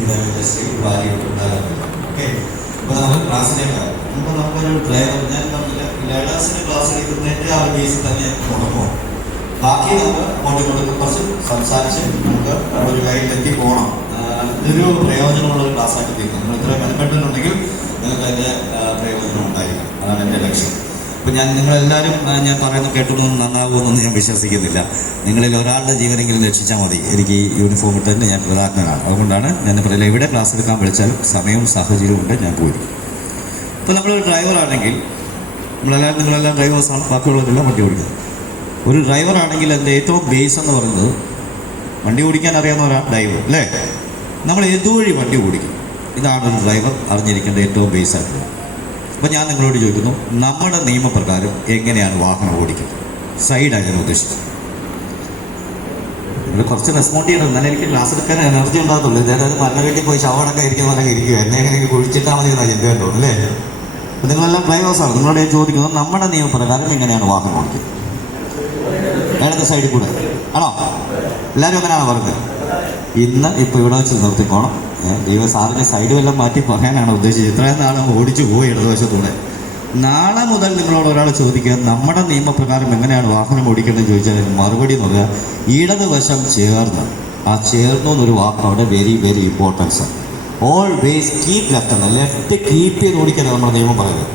കൊല്ലമായി ഇൻഡസ്ട്രി ഭാര്യയിട്ടുണ്ടാകുന്നില്ല. ഓക്കെ, അപ്പോൾ നമ്മൾ ക്ലാസ്സിലേക്ക് ഇപ്പോൾ നമുക്കൊരു ഡ്രൈവർ, ഞാൻ പറഞ്ഞില്ല, ലേഡേഴ്സിന് ക്ലാസ് എടുക്കുന്നതിൻ്റെ ആ ബേസിൽ തന്നെ തുടങ്ങും. ബാക്കി നമുക്ക് അങ്ങോട്ടും കുറച്ച് സംസാരിച്ച് നമുക്ക് ഒരു കാര്യത്തിലെത്തി പോകണം. ഇതൊരു പ്രയോജനമുള്ള ഒരു ക്ലാസ്സായിട്ട് തീർക്കും. നിങ്ങൾ ഇത്ര മെനക്കെട്ടുണ്ടെങ്കിൽ നിങ്ങൾക്ക് അതിൻ്റെ പ്രയോജനം ഉണ്ടായിരിക്കും. അതാണ് എൻ്റെ ലക്ഷ്യം. അപ്പോൾ നിങ്ങളെല്ലാവരും ഞാൻ പറയുന്നത് കേട്ടുകൊണ്ടൊന്നും നന്നാകുമെന്നൊന്നും ഞാൻ വിശ്വസിക്കുന്നില്ല. നിങ്ങളിൽ ഒരാളുടെ ജീവനെങ്കിലും രക്ഷിച്ചാൽ മതി. എനിക്ക് ഈ യൂണിഫോം ഇട്ട് തന്നെ ഞാൻ കൃതാജ്ഞനാണ്. അതുകൊണ്ടാണ് ഞാൻ പറയില്ല, എവിടെ ക്ലാസ് എടുക്കാൻ വിളിച്ചാലും സമയവും സാഹചര്യവും ഉണ്ട്, ഞാൻ പോയിരിക്കും. ഇപ്പോൾ നമ്മളൊരു ഡ്രൈവറാണെങ്കിൽ നിങ്ങളെല്ലാം ഡ്രൈവേഴ്സാണ്, ബാക്കിയുള്ളവരെല്ലാം വണ്ടി ഓടിക്കുന്നത്. ഒരു ഡ്രൈവറാണെങ്കിൽ അതിൻ്റെ ഏറ്റവും ബേസ് എന്ന് പറയുന്നത് വണ്ടി ഓടിക്കാൻ അറിയാവുന്ന ഒരാൾ ഡ്രൈവർ അല്ലേ? നമ്മൾ ഏതുവഴി വണ്ടി ഓടിക്കും, ഇതാണ് ഒരു ഡ്രൈവർ അറിഞ്ഞിരിക്കേണ്ട ഏറ്റവും ബേസ് ആയിട്ടുള്ളത്. അപ്പോൾ ഞാൻ നിങ്ങളോട് ചോദിക്കുന്നു, നമ്മുടെ നിയമപ്രകാരം എങ്ങനെയാണ് വാഹനം ഓടിക്കുന്നത്? സൈഡാണ് ഞാൻ ഉദ്ദേശിച്ചത്. ഇവിടെ കുറച്ച് റെസ്പോണ്ട് ചെയ്യണം, എന്നാലും എനിക്ക് ക്ലാസ് എടുക്കാൻ എനർജി ഉണ്ടാകത്തുള്ളൂ. അതായത് മരണ വീട്ടിൽ പോയി ശവടൊക്കെ ഇരിക്കുന്നതൊക്കെ ഇരിക്കുക, എന്നെ എങ്ങനെ കുഴിച്ചിട്ടാൽ മതി എന്നാണ് ചിന്ത തോന്നുന്നു അല്ലേ? അപ്പോൾ നിങ്ങളെല്ലാം ഡ്രൈവേഴ്സാണ്. നിങ്ങളോട് ഞാൻ ചോദിക്കുന്നത്, നമ്മുടെ നിയമപ്രകാരം എങ്ങനെയാണ് വാഹനം ഓടിക്കുന്നത്? ഇടത്തെ സൈഡിൽ കൂടെ ആണോ? എല്ലാവരും അങ്ങനെയാണോ പറഞ്ഞത്? ഇപ്പോൾ ഇവിടെ വെച്ച് നിർത്തിക്കോണം. ദൈവം സാറിൻ്റെ സൈഡ് വല്ലതും മാറ്റി പറയാനാണ് ഉദ്ദേശിച്ചത്. ഇത്രയും നാളും ഓടിച്ചു പോയി ഇടതുവശത്തൂടെ. നാളെ മുതൽ നിങ്ങളോട് ഒരാൾ ചോദിക്കുക, നമ്മുടെ നിയമപ്രകാരം എങ്ങനെയാണ് വാഹനം ഓടിക്കേണ്ടതെന്ന് ചോദിച്ചാൽ മറുപടി എന്ന് പറഞ്ഞാൽ ഇടതുവശം ചേർന്ന്. ആ ചേർന്നു എന്നൊരു വാക്ക് അവിടെ very very importance. Always keep left എന്ന്, ലെഫ്റ്റ് കീപ്പ് ചെയ്ത് ഓടിക്കാനാണ് നമ്മുടെ നിയമം പറയുന്നത്.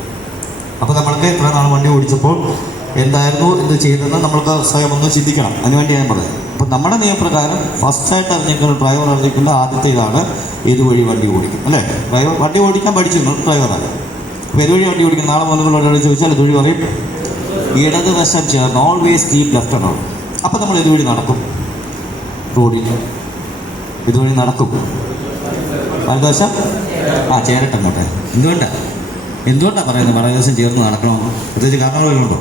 അപ്പോൾ നമ്മൾക്ക് ഇത്ര നാൾ വണ്ടി ഓടിച്ചപ്പോൾ എന്തായിരുന്നു എന്ത് ചെയ്തതെന്ന് നമ്മൾക്ക് സ്വയം ഒന്ന് ചിന്തിക്കണം. അതിനുവേണ്ടി ഞാൻ പറയാം. അപ്പോൾ നമ്മുടെ നിയമപ്രകാരം ഫസ്റ്റായിട്ട് അറിഞ്ഞിരിക്കുന്ന ഡ്രൈവർ അറിഞ്ഞിരിക്കുന്ന ആദ്യത്തെ ഇതാണ് ഇതുവഴി വണ്ടി ഓടിക്കും അല്ലേ? ഡ്രൈവർ വണ്ടി ഓടിക്കാൻ പഠിച്ചിരുന്നു ഡ്രൈവറാണ്. അപ്പോൾ ഇതുവഴി വണ്ടി ഓടിക്കും. നാളെ മുതലുള്ളവരോട് ചോദിച്ചാൽ ഇതുവഴി പറയും ഇടതുവശം ചേർന്ന് ഓൾവേസ് കീപ് ലെഫ്റ്റ് ആണ്. അപ്പോൾ നമ്മൾ ഇതുവഴി നടക്കും, റോഡിൽ ഇതുവഴി നടക്കും. വലതുവശം ചേരട്ടെ നോട്ടെ. എന്തുകൊണ്ടാണ് പറയുന്നത് വലതുവശം ചേർന്ന് നടക്കണമെന്ന്? പ്രത്യേകിച്ച് കാരണങ്ങളുണ്ടോ?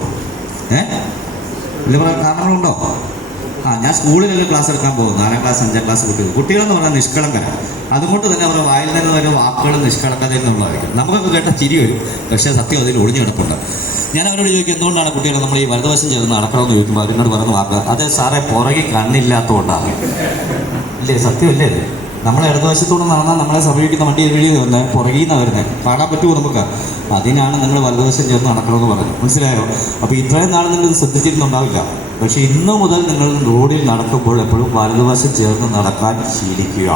ഇല്ല, പറയാൻ കാരണങ്ങളുണ്ടോ? ഞാൻ സ്കൂളിലെല്ലാം ക്ലാസ് എടുക്കാൻ പോകും, 4ാം ക്ലാസ് 5ാം ക്ലാസ് കുട്ടികളെന്ന് പറഞ്ഞാൽ നിഷ്കളങ്കരാണ്. അതുകൊണ്ട് തന്നെ അവരുടെ വായിൽ നിന്ന് വരുന്ന വാക്കുകൾ നിഷ്കളങ്കതയിൽ നിന്നുള്ളതായിരിക്കും. നമുക്കൊക്കെ കേട്ട ചിരി വരും, പക്ഷേ സത്യം അതിൽ ഒളിഞ്ഞു കിടപ്പുണ്ട്. ഞാൻ അവരോട് ചോദിക്കും, എന്തുകൊണ്ടാണ് കുട്ടികൾ നമ്മൾ ഈ വലതുവശം ചേർന്ന് നടക്കണമെന്ന് ചോദിക്കുമ്പോൾ അവരോട് പറയുന്ന വാക്ക്, അതെ സാറേ പുറകെ കണ്ണില്ലാത്തതുകൊണ്ടാണ്. ഇല്ലേ, സത്യമല്ലേ ഇത്? നമ്മളെ ഇടതുവശത്തോടെ നടന്നാൽ നമ്മളെ സമീപിക്കുന്ന വണ്ടി എഴുതി വന്ന് പുറകിൽ നിന്നാണ് വരുന്നത്, കാണാൻ പറ്റുമോ നമുക്ക്? അതിനാണ് നിങ്ങൾ വലതുവശം ചേർന്ന് നടക്കണമെന്ന് പറഞ്ഞു. മനസ്സിലായോ? അപ്പോൾ ഇത്രയും നാൾ നിങ്ങൾ ഇത് ശ്രദ്ധിച്ചിരുന്നുണ്ടാവില്ല. പക്ഷേ ഇന്നു മുതൽ നിങ്ങൾ റോഡിൽ നടക്കുമ്പോൾ എപ്പോഴും വലതുവശം ചേർന്ന് നടക്കാൻ ശീലിക്കുക.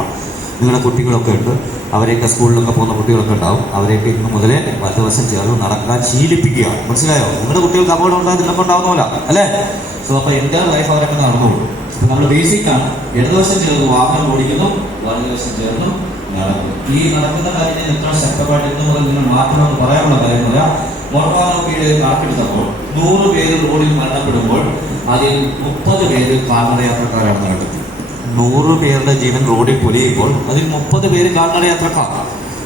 നിങ്ങളുടെ കുട്ടികളൊക്കെ ഉണ്ട്, അവരെയൊക്കെ സ്കൂളിലൊക്കെ പോകുന്ന കുട്ടികളൊക്കെ ഉണ്ടാവും, അവരെയൊക്കെ ഇന്ന് മുതലേ വലതുവശം ചേർന്ന് നടക്കാൻ ശീലിപ്പിക്കുക. മനസ്സിലായോ? നിങ്ങളുടെ കുട്ടികൾക്ക് അപകടം ഉണ്ടാകും, നിങ്ങൾക്ക് ഉണ്ടാകുന്നില്ല അല്ലേ? സോ അപ്പോൾ എൻ്റെ ലൈഫ് അവരൊക്കെ നടന്നുള്ളൂ. നമ്മൾ ബേസിക്കാണ് ഇടതുവശം ചേർന്ന് വാഹനം ഓടിക്കുന്നു, വലതുവശം ചേർന്ന് നടക്കുന്നു. ഈ നടക്കുന്ന കാര്യം എത്ര ശക്തമായിട്ട് ഇന്ന് മുതൽ നിങ്ങൾ മാറ്റണമെന്ന് പറയാനുള്ള കാര്യമില്ല. മോട്ടോർ കണക്കെടുത്തപ്പോൾ 100 പേര് റോഡിൽ മരണപ്പെടുമ്പോൾ അതിൽ 30 പേര് കാൽനടയാത്രക്കാരാണെന്ന് കണ്ടെത്തി. 100 പേരുടെ ജീവൻ റോഡിൽ പൊലിയുമ്പോൾ അതിൽ 30 പേര് കാൽനടയാത്രക്കാർ.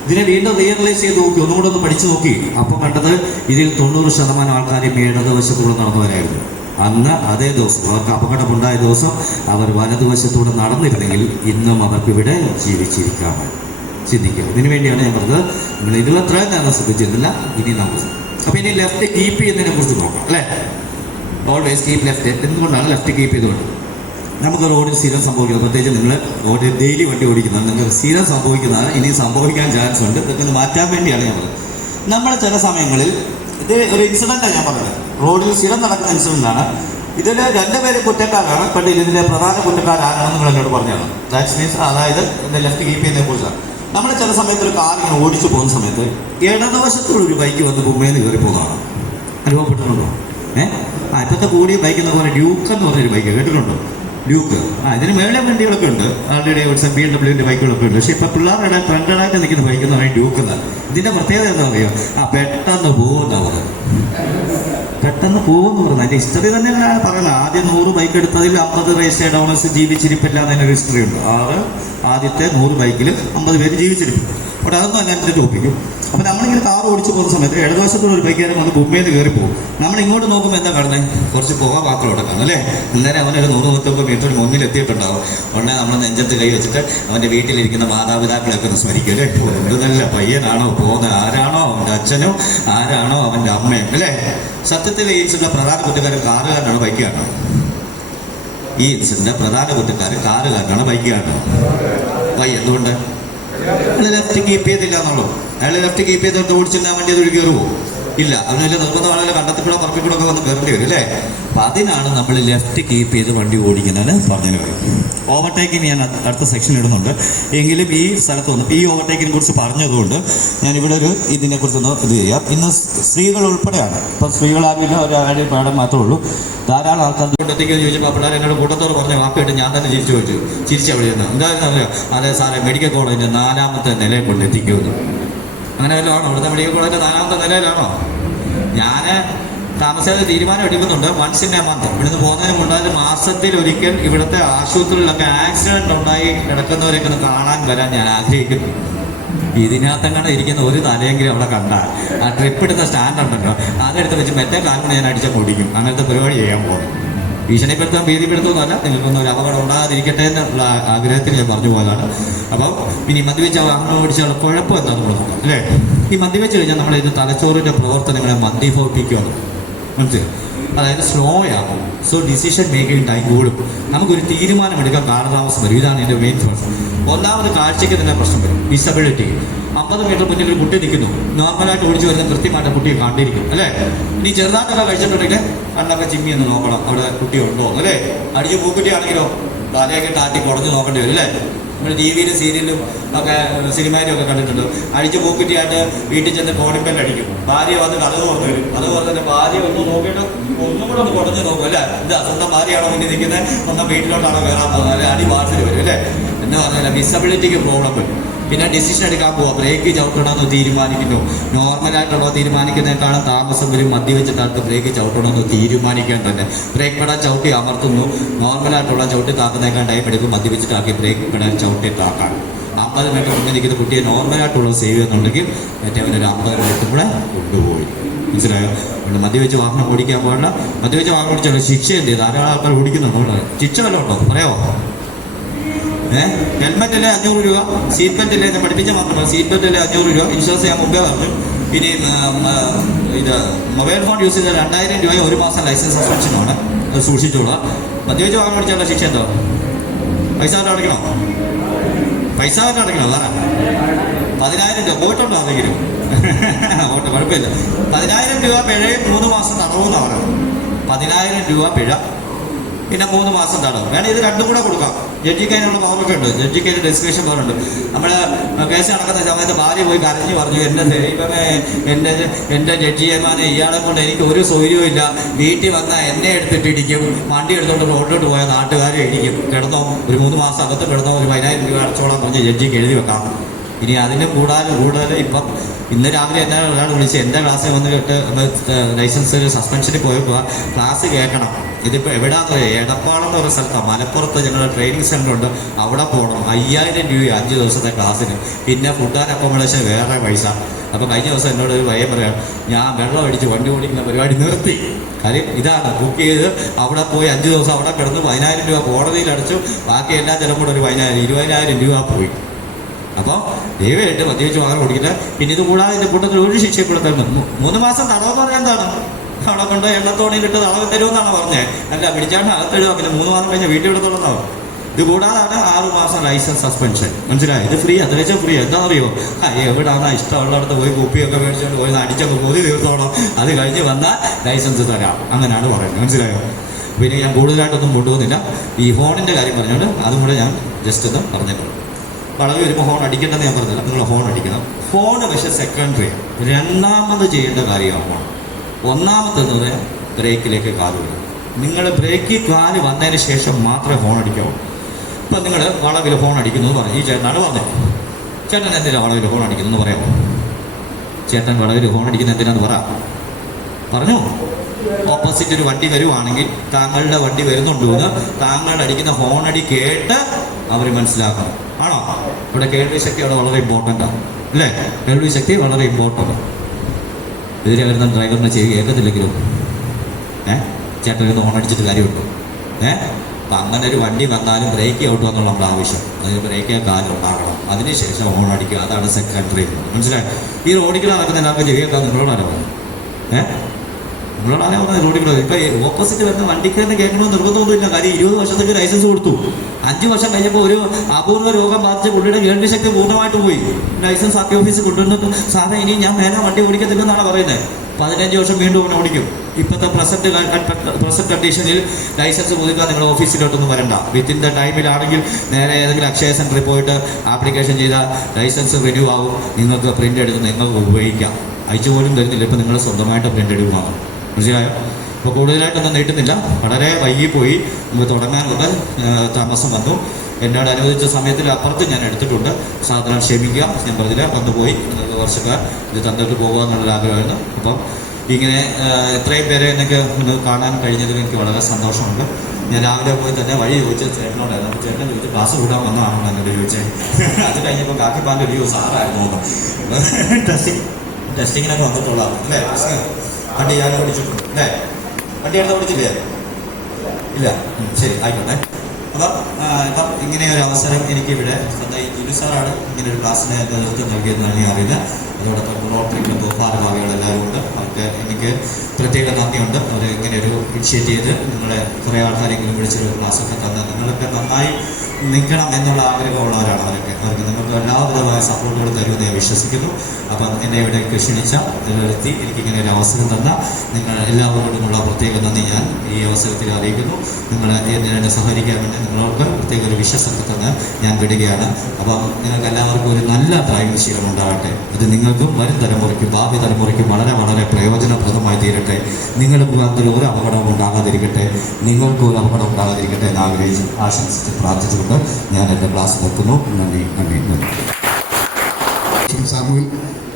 ഇതിനെ വീണ്ടും റിയലൈസ് ചെയ്ത് നോക്കി, ഒന്നുകൂടെ ഒന്ന് പഠിച്ചു നോക്കി. അപ്പം കണ്ടത് ഇതിൽ 90% ആൾക്കാരും ഇടതുവശത്തൂടെ നടന്നവരായിരുന്നു. അന്ന് അതേ ദിവസം അവർക്ക് അപകടമുണ്ടായ ദിവസം അവർ വലതുവശത്തൂടെ നടന്നിരുന്നെങ്കിൽ ഇന്നും അവർക്കിവിടെ ജീവിച്ചിരിക്കാമെന്ന് ചിന്തിക്കുക. ഇതിനു വേണ്ടിയാണ് ഞാൻ പറഞ്ഞത്. നമ്മൾ ഇതിലത്രയും ഞാൻ ശ്രദ്ധിച്ചിരുന്നില്ല, ഇനി നമുക്ക്. അപ്പോൾ ഇനി ലെഫ്റ്റ് കീപ്പ് ചെയ്യുന്നതിനെ കുറിച്ച് നോക്കാം അല്ലേ? Always keep left. എന്തുകൊണ്ടാണ് ലെഫ്റ്റ് കീപ്പ് ചെയ്തുകൊണ്ട്? നമുക്ക് റോഡിൽ സ്ഥിരം സംഭവിക്കുന്നത്, പ്രത്യേകിച്ച് നിങ്ങൾ റോഡിൽ ഡെയിലി വണ്ടി ഓടിക്കുന്നത്, നിങ്ങൾക്ക് സ്ഥിരം സംഭവിക്കുന്നതാണ്, ഇനി സംഭവിക്കാൻ ചാൻസ് ഉണ്ട്. ഇതൊക്കെ മാറ്റാൻ വേണ്ടിയാണ് ഞാൻ പറഞ്ഞത്. നമ്മൾ ചില സമയങ്ങളിൽ ഇത് ഒരു ഇൻസിഡൻ്റാണ് ഞാൻ പറഞ്ഞത്, റോഡിൽ സ്ഥിരം നടക്കുന്ന ഇൻസിഡൻ്റാണ്. ഇതിൽ 2 പേര് കുറ്റക്കാരാണ്. പക്ഷേ ഇതിൻ്റെ പ്രധാന കുറ്റക്കാരാണെന്ന് നിങ്ങൾ എന്നോട് പറഞ്ഞതാണ്. ദാറ്റ്സ് മീൻസ് അതായത് ഇതിൻ്റെ ലെഫ്റ്റ് കീപ്പ് ചെയ്യുന്നതിനെ കുറിച്ചാണ്. നമ്മൾ ചില സമയത്ത് ഒരു കാർ ഇങ്ങനെ ഓടിച്ചു പോകുന്ന സമയത്ത് ഇടതുവശത്തുള്ള ഒരു ബൈക്ക് വന്ന് മുമ്പേന്ന് കയറി പോകുന്നതാണ്. അനുഭവപ്പെട്ടിട്ടുണ്ടോ? ഇപ്പോഴത്തെ കൂടിയ ബൈക്ക് എന്ന് പറഞ്ഞാൽ ഡ്യൂക്ക് എന്ന് പറഞ്ഞൊരു ബൈക്ക് കേട്ടിട്ടുണ്ടോ? ഡ്യൂക്ക്. ഇതിന് മേളെ വണ്ടികളൊക്കെ ഉണ്ട്, ആൾറെഡി BMW ബൈക്കുകളൊക്കെ ഉണ്ട്. പക്ഷേ ഇപ്പോൾ പിള്ളേരുടെ ഫ്രണ്ടഡായിട്ട് നിൽക്കുന്ന ബൈക്ക് എന്ന് പറയുന്നത് ഡ്യൂക്ക് എന്നാണ്. ഇതിൻ്റെ പ്രത്യേകത എന്താ പറയുക? പെട്ടെന്ന് പോകുന്നവർ പെട്ടെന്ന് പോകുമെന്ന് പറഞ്ഞു. അതിൻ്റെ ഹിസ്റ്ററി തന്നെ പറയണം. ആദ്യം 100 ബൈക്ക് എടുത്തതിൽ 50 രജിസ്റ്റേർഡ് ഓണേഴ്സ് ജീവിച്ചിരിപ്പില്ല എന്നതിൻ്റെ ഹിസ്റ്ററി ഉണ്ട്. ആദ്യത്തെ 100 ബൈക്കിൽ 50 പേര് ജീവിച്ചിരിക്കും. അപ്പോൾ അതൊന്നും അതിനകത്ത് ടോപ്പിക്കും. അപ്പോൾ നമ്മളിങ്ങനെ കാർ ഓടിച്ച് പോകുന്ന സമയത്ത് ഇടതുവശത്തോടെ ഒരു ബൈക്കുകാരൻ വന്ന് മുമ്പേന്ന് കയറി പോകും. നമ്മൾ ഇങ്ങോട്ട് നോക്കുമ്പോൾ എന്താ കാണുന്നത്? കുറച്ച് പുക മാത്രം കൊടുക്കണം അല്ലേ? അന്നേരം അവനൊരു 100-150 മീറ്റർ മുന്നിൽ എത്തിയിട്ടുണ്ടാവും. ഉടനെ നമ്മൾ നെഞ്ചത്ത് കൈ വെച്ചിട്ട് അവൻ്റെ വീട്ടിലിരിക്കുന്ന മാതാപിതാക്കളെയൊക്കെ ഒന്ന് സ്മരിക്കും അല്ലേ? എന്ത് നല്ല പയ്യനാണോ പോകുന്നത്, ആരാണോ അവൻ്റെ അച്ഛനോ ആരാണോ അവൻ്റെ അമ്മയും അല്ലേ? സത്യത്തിൽ ഈ ഇൻസിഡന്റ് പ്രധാന കുറ്റക്കാരൻ കാറുകാരനാണ് ബൈക്കുകാരനാണ്. ഈ ഇൻസിഡന്റ് പ്രധാന കുറ്റക്കാരൻ കാറുകാരനാണ് ബൈക്കുകാരനാണ്. എന്തുകൊണ്ട്? അയാൾ ലെഫ്റ്റ് കീപ്പ് ചെയ്തില്ല എന്നുള്ളൂ. അയാൾ ലെഫ്റ്റ് കീപ്പ് ചെയ്തിട്ട് ഓടിച്ചിട്ട് വണ്ടി അത് കയറുമോ? ഇല്ല. അതിനല്ല നിർബന്ധം ആളുകൾ കണ്ടത്തിക്കൂടെ പറമ്പിക്കൂടെ വന്ന് കയറേണ്ടി വരും അല്ലേ? അപ്പം അതിനാണ് നമ്മൾ ലെഫ്റ്റ് കീപ്പ് ചെയ്ത് വണ്ടി ഓടിക്കുന്നതിന് പറഞ്ഞു വരും. ഓവർടേക്കിന് ഞാൻ അടുത്ത സെക്ഷൻ ഇടുന്നുണ്ട്. എങ്കിലും ഈ സ്ഥലത്ത് വന്നിട്ട് ഈ ഓവർടേക്കിനെ കുറിച്ച് പറഞ്ഞതുകൊണ്ട് ഞാനിവിടെ ഒരു ഇതിനെക്കുറിച്ചൊന്ന് ഇത് ചെയ്യാം. ഇന്ന് സ്ത്രീകൾ ഉൾപ്പെടെയാണ്. ഇപ്പം സ്ത്രീകളാകില്ല ഒരാളുടെ പാഠം മാത്രമേ ഉള്ളൂ. ധാരാളം ആൾക്കാർ കൊണ്ടെത്തിക്കാൻ ചോദിച്ചപ്പോൾ പിള്ളേർ എന്നോട് കൂട്ടത്തോട് പറഞ്ഞ വാക്കായിട്ട് ഞാൻ തന്നെ ചിരിച്ചു ചോദിച്ചു. ചിരിച്ചവിടെ നിന്ന് എന്തായിരുന്നു അറിയാം? അതെ സാറേ, മെഡിക്കൽ കോളേജിൻ്റെ 4ാമത്തെ നിലയിൽ കൊണ്ടെത്തിക്കുമെന്ന്. അങ്ങനെ വല്ലതും ആണോ? ഇവിടുത്തെ മെഡിക്കൽ കോളേജിൻ്റെ 4ാമത്തെ നിലയിലാണോ? ഞാൻ താമസിയാതെ തീരുമാനം എടുക്കുന്നുണ്ട്. വൺസ് ഇൻ എ മന്ത് ഇവിടുന്ന് പോകുന്നതിന് മുണ്ടായാലും മാസത്തിലൊരിക്കൽ ഇവിടുത്തെ ആശുപത്രികളിലൊക്കെ ആക്സിഡന്റ് ഉണ്ടായി കിടക്കുന്നവരൊക്കെ ഒന്ന് കാണാൻ വരാൻ ഞാൻ ആഗ്രഹിക്കുന്നു. ഇതിനകത്തങ്ങനെ ഇരിക്കുന്ന ഒരു തലയെങ്കിലും അവിടെ കണ്ടാൽ ആ ട്രിപ്പ് എടുത്ത സ്റ്റാൻഡ് ഉണ്ടല്ലോ, അതെടുത്ത് വെച്ച് മറ്റേ കാലിന് ഞാൻ അടിച്ച പൊടിക്കും. അങ്ങനത്തെ പരിപാടി ചെയ്യാൻ പോകും. ഭീഷണിപ്പെടുത്താൻ ഭീതിപ്പെടുത്തുന്നതല്ല, നിങ്ങൾക്കൊന്നും ഒരു അപകടം ഉണ്ടാകാതിരിക്കട്ടെ എന്നുള്ള ആഗ്രഹത്തിൽ ഞാൻ പറഞ്ഞു പോയതാണ്. അപ്പം ഇനി മദ്യവെച്ച് വാഹനം ഓടിച്ചാൽ കുഴപ്പം എന്താണെന്ന് നോക്കാം അല്ലേ? ഈ മദ്യവെച്ച് കഴിഞ്ഞാൽ നമ്മൾ ഇത് തലച്ചോറിൻ്റെ പ്രവർത്തനങ്ങളെ മന്ദീഭവിപ്പിക്കുകയാണ്. മനസ്സിലായി? അതായത് സ്ലോ ആകും. സോ ഡിസിഷൻ മേക്കിംഗ് ടൈം കൂടും. നമുക്കൊരു തീരുമാനമെടുക്കാൻ കാലതാമസം വരും. ഇതാണ് എൻ്റെ മെയിൻ പ്രശ്നം. ഒന്നാമത് കാഴ്ചയ്ക്ക് തന്നെ പ്രശ്നം വരും, ഡിസബിലിറ്റി. 50 മീറ്റർ മുന്നിൽ ഒരു കുട്ടി നിൽക്കുന്നു, നോർമലായിട്ട് ഓടിച്ചു വരുന്ന കൃത്യമായിട്ട് കുട്ടിയെ കണ്ടിരിക്കും അല്ലേ? ഇനി ചെറുതായിട്ടൊക്കെ കഴിച്ചിട്ടുണ്ടെങ്കിൽ കണ്ണൊക്കെ ചിമ്മി എന്ന് നോക്കണം, അവിടെ കുട്ടി ഉണ്ടോ അല്ലേ? അടിച്ച് പൂക്കുട്ടിയാണെങ്കിലോ തലയൊക്കെ താട്ടി കുറഞ്ഞ് നോക്കേണ്ടി വരും അല്ലേ? നമ്മൾ ടിവിയിലും സീരിയലും ഒക്കെ സിനിമയിലും ഒക്കെ കണ്ടിട്ടുണ്ട്. അടിച്ച് പൂക്കുറ്റിയായിട്ട് വീട്ടിൽ ചെന്ന് കോണിപ്പല്ല് അടിക്കും. ഭാര്യ വന്ന് കഥ തുറന്നു വരും. അത് പോലെ തന്നെ ഭാര്യ ഒന്ന് നോക്കിയിട്ട് ഒന്നും കൂടെ ഒന്ന് കുറഞ്ഞ് നോക്കും അല്ലേ? എന്താ സ്വന്തം ഭാര്യയാണോ മുന്നിൽ നിൽക്കുന്നത്, സ്വന്തം വീട്ടിലോട്ടാണോ കയറാൻ പോകുന്നത് അല്ലെ? അടി വാർച്ചിൽ വരും അല്ലേ? എന്ന് പറഞ്ഞാൽ വിസബിലിറ്റിക്ക് പ്രോബ്ലം വരും. പിന്നെ ഡിസിഷൻ എടുക്കാൻ പോവാ, ബ്രേക്ക് ചവിട്ടണമെന്ന് തീരുമാനിക്കുന്നു. നോർമലായിട്ടുള്ള തീരുമാനിക്കുന്നതിനേക്കാളും താമസം വരും. മദ്യവെച്ചിട്ട് ബ്രേക്ക് ചവിട്ടണമെന്ന് തീരുമാനിക്കാൻ തന്നെ ബ്രേക്ക് പെടാൻ ചവിട്ടി അമർത്തുന്നു. നോർമലായിട്ടുള്ള ചവിട്ടി താക്കുന്നതിനേക്കാൾ ടൈം എടുക്കും മദ്യവെച്ചിട്ടാക്കി ബ്രേക്ക് പെടാൻ ചവിട്ടി താക്കാൻ. 50 മീറ്റർ മുന്നിൽ നിൽക്കുന്ന കുട്ടിയെ നോർമലായിട്ടുള്ള സേവ് ചെയ്യുന്നുണ്ടെങ്കിൽ മറ്റേ അവനൊരു 50 മീറ്റർ കൂടെ കൊണ്ടുപോയി. മനസ്സിലായോ? അതുകൊണ്ട് മദ്യവെച്ച് വാഹനം ഓടിക്കാൻ പാടില്ല. മദ്യവെച്ച് വാഹനം ഓടിച്ചാൽ ശിക്ഷ എന്ത് ചെയ്യും? ധാരാളം ആൾക്കാർ ഓടിക്കുന്നുണ്ട്. ശിക്ഷ വല്ലതും ഉണ്ടോ പറയാമോ? ഹെൽമെറ്റിലെ 500 രൂപ, സീറ്റ് ബെൽറ്റിലെ ഞാൻ പഠിപ്പിച്ച മാത്രമല്ല, സീറ്റ് ബെൽറ്റിലെ 500 രൂപ, ഇൻഷുറൻസ് ഞാൻ മുമ്പേ പറഞ്ഞു. ഇനി ഇത് മൊബൈൽ ഫോൺ യൂസ് ചെയ്താൽ 2000 രൂപ 1 മാസം ലൈസൻസ് സസ്പെൻഷനാണ്. അത് സൂക്ഷിച്ചോളാം. മദ്യവെച്ച് വാഹനം ഓടിച്ചാലുള്ള ശിക്ഷ എന്തോ? പൈസ അടയ്ക്കണോ? പൈസ അടയ്ക്കണോ? അതാണ് 10,000 രൂപ. പോയിട്ടുണ്ടോ അതെങ്കിലും? ഓട്ടെ, കുഴപ്പമില്ല. 10,000 രൂപ പിഴയും 3 മാസം തടവുമെന്നാണ്. 10,000 രൂപ പിഴ, പിന്നെ 3 മാസം തടവ്. വേണം ഇത് രണ്ടും കൂടെ കൊടുക്കാം. ജഡ്ജിക്ക് അതിനുള്ള പവറൊക്കെ ഉണ്ട്. ജഡ്ജിക്ക് അതിന് ഡെസിഗ്നേഷൻ പവറുണ്ട്. നമ്മൾ കേസ് നടക്കുന്ന സമയത്ത് ഭാര്യ പോയി കരഞ്ഞു പറഞ്ഞു, എൻ്റെ ദൈവമേ, എൻ്റെ ജഡ്ജിയമാനെ ഇയാളെ കൊണ്ട് എനിക്ക് ഒരു സൗകര്യവും ഇല്ല. വീട്ടിൽ വന്നാൽ എന്നെ എടുത്തിട്ട് ഇടിക്കും, വണ്ടി എടുത്തോണ്ട് റോഡിലോട്ട് പോയാൽ നാട്ടുകാരെ ഇടിക്കും. കിടന്നോ, ഒരു 3 മാസം അകത്ത് കിടന്നോ, ഒരു 10,000 രൂപ അടച്ചോളാം പറഞ്ഞ് ജഡ്ജിക്ക് എഴുതി വെക്കാം. ഇനി അതിന് കൂടുതൽ ഇപ്പം ഇന്ന് രാവിലെ എന്നെ ഒരാൾ വിളിച്ച് എൻ്റെ ക്ലാസ്സിൽ വന്ന് കേട്ട് ലൈസൻസ് സസ്പെൻഷനിൽ പോയപ്പോൾ ക്ലാസ് കേൾക്കണം. ഇതിപ്പോൾ എവിടെയാണെന്ന് പറയാം, എടപ്പാളം എന്ന് പറയുന്ന സ്ഥലത്താണ്, മലപ്പുറത്ത് ഞങ്ങളുടെ ട്രെയിനിങ് സെൻ്റർ ഉണ്ട്. അവിടെ പോകണം. 5,000 രൂപ 5 ദിവസത്തെ ക്ലാസ്സിന്. പിന്നെ ഫുഡ് ആൻഡ് അക്കോമഡേഷൻ വേറെ പൈസ. അപ്പോൾ കഴിഞ്ഞ ദിവസം എന്നോട് ഒരു പയ്യൻ പറയാം, ഞാൻ വെള്ളം അടിച്ച് വണ്ടി ഓടിക്കുന്ന പരിപാടി നിർത്തി. കാര്യം ഇതാണ്, ബുക്ക് ചെയ്ത് അവിടെ പോയി 5 ദിവസം അവിടെ കിടന്ന് 10,000 രൂപ കോടതിയിൽ അടച്ചു. ബാക്കി എല്ലാ ചിലവും കൂടെ ഒരു 20,000 രൂപ പോയി. അപ്പോൾ ദയവായിട്ട് മദ്യവെച്ച് വാഹനം ഓടിക്കില്ല. പിന്നെ ഇത് കൂടാതെ ഇതിൻ്റെ കൂട്ടത്തിൽ ഒരു ശിക്ഷപ്പെടുത്തണം. 3 മാസം തടവെന്ന് പറയാൻ എന്താണ്? അവിടെ കൊണ്ട് എണ്ണത്തോണിയിലിട്ട് തടവ് തരുമെന്നാണ് പറഞ്ഞത്. അല്ല, പിടിച്ചാണ്ട് അകത്തിടുക, പിന്നെ 3 മാസം കഴിഞ്ഞ് വീട്ടിൽ എടുത്തോളന്നാവും. ഇത് കൂടാതാണ് 6 മാസം ലൈസൻസ് സസ്പെൻഷൻ. മനസ്സിലായി? ഇത് ഫ്രീ, അത്രയും ഫ്രീ. എന്താണെന്നറിയോ? എവിടെയാണ് ഇഷ്ടമുള്ളിടത്ത് പോയി കുപ്പിയൊക്കെ മേടിച്ചുകൊണ്ട് പോയി അടിച്ചൊക്കെ കൊതി തീർത്തോളം, അത് കഴിഞ്ഞ് വന്നാൽ ലൈസൻസ് തരാം. അങ്ങനെയാണ് പറയുന്നത്. മനസ്സിലായോ? പിന്നെ ഞാൻ കൂടുതലായിട്ടൊന്നും കൊണ്ടുപോകുന്നില്ല. ഈ ഫോണിൻ്റെ കാര്യം പറഞ്ഞുകൊണ്ട് അതും കൂടെ ഞാൻ ജസ്റ്റ് ഒന്ന് പറഞ്ഞിട്ടുള്ളൂ. വളവ് വരുമ്പോൾ ഹോൺ അടിക്കേണ്ടതെന്ന് ഞാൻ പറഞ്ഞില്ല. നിങ്ങൾ ഹോൺ അടിക്കണം. ഫോണ് പക്ഷേ സെക്കൻഡറി. രണ്ടാമത് ചെയ്യേണ്ട കാര്യമാണ് ഫോൺ. ഒന്നാമതെന്നത് ബ്രേക്കിലേക്ക് കാല് വരും. നിങ്ങൾ ബ്രേക്കിൽ കാല് വന്നതിന് ശേഷം മാത്രമേ ഹോൺ അടിക്കാവൂ. ഇപ്പം നിങ്ങൾ വളവിൽ ഹോൺ അടിക്കുന്നു എന്ന് പറഞ്ഞു. ഈ ചേട്ടനാണ് പറഞ്ഞത്. ചേട്ടൻ എന്തിനാണ് വളവിൽ ഹോൺ അടിക്കുന്നു എന്ന് പറയാമോ? ചേട്ടൻ വളവിൽ ഹോൺ അടിക്കുന്നത് എന്തിനാന്ന് പറഞ്ഞു. ഓപ്പോസിറ്റ് ഒരു വണ്ടി വരുവാണെങ്കിൽ താങ്കളുടെ വണ്ടി വരുന്നുണ്ടോ എന്ന് താങ്കൾ അടിക്കുന്ന ഹോണടി കേട്ട് അവർ മനസ്സിലാക്കണം. ആണോ? ഇവിടെ കേൾവി ശക്തി അവിടെ വളരെ ഇമ്പോർട്ടൻ്റാണ് അല്ലേ? കേൾവി ശക്തി വളരെ ഇമ്പോർട്ടൻ്റ്. എതിരെ വരുന്ന ഡ്രൈവറിനെ കേൾക്കത്തില്ലെങ്കിലും ചേട്ടൻ ഇരുന്ന് ഹോണടിച്ചിട്ട് കാര്യമുണ്ടോ? അപ്പം അങ്ങനെ ഒരു വണ്ടി വന്നാലും ബ്രേക്ക് ഔട്ട് എന്നുള്ള നമ്മുടെ ആവശ്യം. അതിന് ബ്രേക്ക് കാലം ഉണ്ടാകണം. അതിനുശേഷം ഹോൺ അടിക്കുക. അതാണ് സെക്കൻഡറി. മനസ്സിലായി? ഈ റോഡിൽ നടക്കുന്ന എല്ലാവർക്കും ചെവിയേക്കാൻ നിങ്ങളോടാണ് പറഞ്ഞത്. നിങ്ങളോടാണ് പറഞ്ഞത് റോഡിൽ കൂടെ. ഇപ്പം ഓപ്പോസിറ്റ് വരുന്ന വണ്ടിക്ക് തന്നെ കേൾക്കണമെന്ന് നിർബന്ധമൊന്നുമില്ല. കാര്യം 20 വർഷത്തേക്ക് ലൈസൻസ് കൊടുത്തു. 5 വർഷം കഴിഞ്ഞപ്പോൾ ഒരു അപൂർവ രോഗം ബാധിച്ച പുള്ളിയുടെ കേൾവി ശക്തി പൂർണ്ണമായിട്ട് പോയി. ലൈസൻസ് ആക്കി ഓഫീസിൽ കൊണ്ടുവന്നിട്ട് സാറേ ഇനി ഞാൻ മേലെ വണ്ടി ഓടിക്കത്തില്ലെന്നാണ് പറയുന്നത്. 15 വർഷം വീണ്ടും അവനെ ഓടിക്കും. ഇപ്പോഴത്തെ പ്രസന്റ് കണ്ടീഷനിൽ ലൈസൻസ് പുതുക്കാൻ നിങ്ങൾ ഓഫീസിലോട്ടൊന്നും വരണ്ട. വിത്തിൻ ദ ടൈമിലാണെങ്കിൽ നേരെ ഏതെങ്കിലും അക്ഷയ സെൻറ്ററിൽ പോയിട്ട് ആപ്ലിക്കേഷൻ ചെയ്താൽ ലൈസൻസ് റിന്യൂ ആവും. നിങ്ങൾക്ക് പ്രിൻ്റ് എടുത്ത് നിങ്ങൾക്ക് ഉപയോഗിക്കാം. അയച്ചു പോലും തരുന്നില്ല. ഇപ്പം നിങ്ങൾ സ്വന്തമായിട്ട് പ്രിൻ്റ് എടുക്കുവാണ്. മനസ്സിലായോ? അപ്പോൾ കൂടുതലായിട്ടൊന്നും നീട്ടുന്നില്ല. വളരെ വൈകിപ്പോയി. നമുക്ക് തുടങ്ങാനുള്ള താമസം വന്നു. എന്നോട് അനുവദിച്ച സമയത്തിൽ അപ്പുറത്ത് ഞാൻ എടുത്തിട്ടുണ്ട്. സാധാരണ ക്ഷമിക്കുക. ഞാൻ പറഞ്ഞില്ല, വന്നുപോയി. വർഷക്കാർ ഇത് തന്നിട്ട് പോകുക എന്നുള്ളൊരു ആഗ്രഹമായിരുന്നു. അപ്പം ഇങ്ങനെ എത്രയും പേരെ എനിക്ക് ഒന്ന് കാണാൻ കഴിഞ്ഞതിൽ എനിക്ക് വളരെ സന്തോഷമുണ്ട്. ഞാൻ രാവിലെ പോയി തന്നെ വഴി ചോദിച്ച ചേട്ടനോടായിരുന്നു. അപ്പോൾ ചേട്ടൻ ചോദിച്ചു ക്ലാസ് കൂടാൻ വന്നതാണോ എന്നോട് ചോദിച്ചത്. അത് കഴിഞ്ഞപ്പോൾ കാക്കിപ്പാൻ്റെ ഒരു സാറായിരുന്നു. ടെസ്റ്റിങ്ങിനൊക്കെ വന്നിട്ടുള്ളതാണ് അല്ലേ? വണ്ടി ഞാൻ ഓടിച്ചിട്ടുണ്ട് അല്ലേ? വണ്ടി എടുത്ത് ഓടിച്ചില്ലേ? ഇല്ല. ശരി, ആയിക്കോട്ടെ. അപ്പം ഇങ്ങനെ ഒരു അവസരം എനിക്കിവിടെ സാറാണ് ഇങ്ങനെ ഒരു ക്ലാസ്സിന് നേതൃത്വം നൽകിയതെന്നാണ് ഞാൻ അറിയുന്നത്. അതോടൊപ്പം റോട്ടറി ക്ലബ്ബ് ഭാരവാഹികളെല്ലാവരും ഉണ്ട്. അവർക്ക് എനിക്ക് പ്രത്യേക നന്ദിയുണ്ട്. അവർ ഇങ്ങനെ ഒരു ഇനിഷ്യേറ്റ് ചെയ്ത് നിങ്ങളെ കുറേ ആൾക്കാരെങ്കിലും വിളിച്ചൊരു ക്ലാസ്സൊക്കെ തന്ന് നിങ്ങളൊക്കെ നന്നായി നിൽക്കണം എന്നുള്ള ആഗ്രഹമുള്ളവരാണ് അവർക്ക് നിങ്ങൾക്ക് എല്ലാവിധമായ സപ്പോർട്ടുകൾ തരുമെന്ന് ഞാൻ വിശ്വസിക്കുന്നു. അപ്പം എന്നെ ഇവിടേക്ക് ക്ഷണിച്ച നിലനിർത്തി എനിക്കിങ്ങനെ ഒരു അവസരം തന്ന നിങ്ങൾ എല്ലാവരോടുമുള്ള പ്രത്യേക നന്ദി ഞാൻ ഈ അവസരത്തിൽ അറിയിക്കുന്നു. നിങ്ങൾ എന്നെ സഹകരിക്കാൻ വേണ്ടി നിങ്ങൾക്ക് പ്രത്യേക ഒരു വിശ്വാസത്തെ തന്ന് ഞാൻ വിടുകയാണ്. അപ്പം നിങ്ങൾക്ക് എല്ലാവർക്കും ഒരു നല്ല ഡ്രൈവിംഗ് ശീലം ഉണ്ടാകട്ടെ. അത് നിങ്ങൾക്കും വരും തലമുറയ്ക്കും ഭാവി തലമുറയ്ക്കും വളരെ വളരെ പ്രയോജനപ്രദമായി തീരട്ടെ. നിങ്ങൾ മുഖാന്തരം ഒരു അപകടവും ഉണ്ടാകാതിരിക്കട്ടെ. നിങ്ങൾക്കും ഒരു അപകടം ഉണ്ടാകാതിരിക്കട്ടെ എന്ന് ആഗ്രഹിച്ച് ആശംസിച്ച് പ്രാർത്ഥിച്ചുകൊണ്ട് ഞാൻ എൻ്റെ ക്ലാസ് നിർത്തുന്നു. നന്ദി നന്ദി നന്ദി. സാമുവിൽ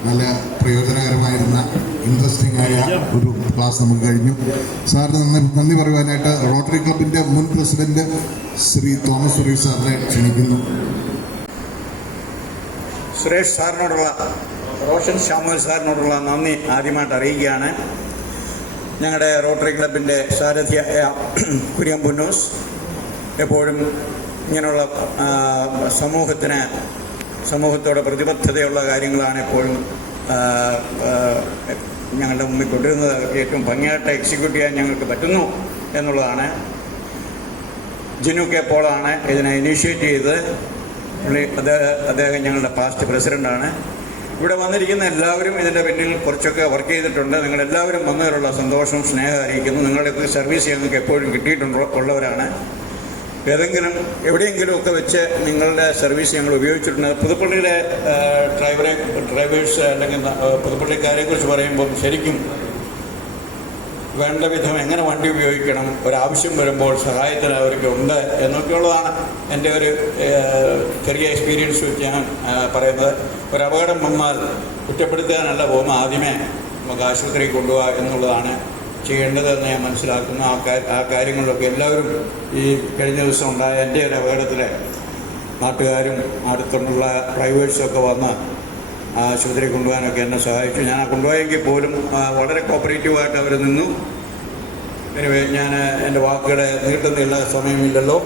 നല്ല പ്രയോജനകരമായിരുന്ന ഇൻട്രസ്റ്റിംഗ് ആയ ഒരു ക്ലാസ് നമുക്ക് കഴിഞ്ഞു. സാറിന് നന്ദി പറയുവാനായിട്ട് റോട്ടറി ക്ലബിൻ്റെ മുൻ പ്രസിഡന്റ് ശ്രീ തോമസ് സുരേഷ് സാറിനെ ക്ഷണിക്കുന്നു. സുരേഷ് സാറിനോടുള്ള റോഷൻ ശാമുവൽ സാറിനോടുള്ള നന്ദി ആദ്യമായിട്ട് അറിയിക്കുകയാണ്. ഞങ്ങളുടെ റോട്ടറി ക്ലബിൻ്റെ സാരഥിയായ കുര്യൻ പുന്നൂസ് എപ്പോഴും ഇങ്ങനെയുള്ള സമൂഹത്തോട് പ്രതിബദ്ധതയുള്ള കാര്യങ്ങളാണ് എപ്പോഴും ഞങ്ങളുടെ മുമ്പിൽ കൊണ്ടുവരുന്നത്. ഏറ്റവും ഭംഗിയായിട്ട് എക്സിക്യൂട്ട് ചെയ്യാൻ ഞങ്ങൾക്ക് പറ്റുന്നു എന്നുള്ളതാണ്. ജിനു കെ പോളാണ് ഇതിനെ ഇനീഷ്യേറ്റ് ചെയ്തത്. അദ്ദേഹം ഞങ്ങളുടെ പാസ്റ്റ് പ്രസിഡൻ്റാണ്. ഇവിടെ വന്നിരിക്കുന്ന എല്ലാവരും ഇതിൻ്റെ പിന്നിൽ കുറച്ചൊക്കെ വർക്ക് ചെയ്തിട്ടുണ്ട്. നിങ്ങളെല്ലാവരും വന്നതിലുള്ള സന്തോഷം, സ്നേഹം അറിയിക്കുന്നു. നിങ്ങളുടെ സർവീസ് ഞങ്ങൾക്ക് എപ്പോഴും കിട്ടിയിട്ടുള്ളവരാണ്. എവിടെയെങ്കിലുമൊക്കെ വെച്ച് നിങ്ങളുടെ സർവീസ് ഞങ്ങൾ ഉപയോഗിച്ചിട്ടുണ്ട്. പുതുപ്പള്ളിയിലെ ഡ്രൈവേഴ്സ് അല്ലെങ്കിൽ പുതുപ്പള്ളിക്കാരെക്കുറിച്ച് പറയുമ്പോൾ ശരിക്കും വേണ്ട വിധം എങ്ങനെ വണ്ടി ഉപയോഗിക്കണം, ഒരാവശ്യം വരുമ്പോൾ സഹായത്തിന് അവർക്ക് ഉണ്ട് എന്നൊക്കെയുള്ളതാണ് എൻ്റെ ഒരു ചെറിയ എക്സ്പീരിയൻസ് വെച്ച് ഞാൻ പറയുന്നത്. ഒരു അപകടം വന്നാൽ കുറ്റപ്പെടുത്താനല്ല പോകുമ്പോൾ ആദ്യമേ നമുക്ക് ആശുപത്രിയിൽ കൊണ്ടുപോകുക എന്നുള്ളതാണ് ചെയ്യേണ്ടതെന്ന് ഞാൻ മനസ്സിലാക്കുന്നു. ആ കാര്യങ്ങളിലൊക്കെ എല്ലാവരും ഈ കഴിഞ്ഞ ദിവസം ഉണ്ടായ എൻ്റെ ഒരു അപകടത്തിൽ നാട്ടുകാരും അടുത്തുള്ള ഡ്രൈവേഴ്സൊക്കെ വന്ന് ആശുപത്രി കൊണ്ടുപോകാനൊക്കെ എന്നെ സഹായിച്ചു. ഞാൻ കൊണ്ടുപോയെങ്കിൽ പോലും വളരെ കോപ്പറേറ്റീവായിട്ട് അവർ നിന്നു. ഞാൻ എൻ്റെ വാക്കുകളെ നീട്ടുന്നില്ല, സമയമില്ലല്ലോ.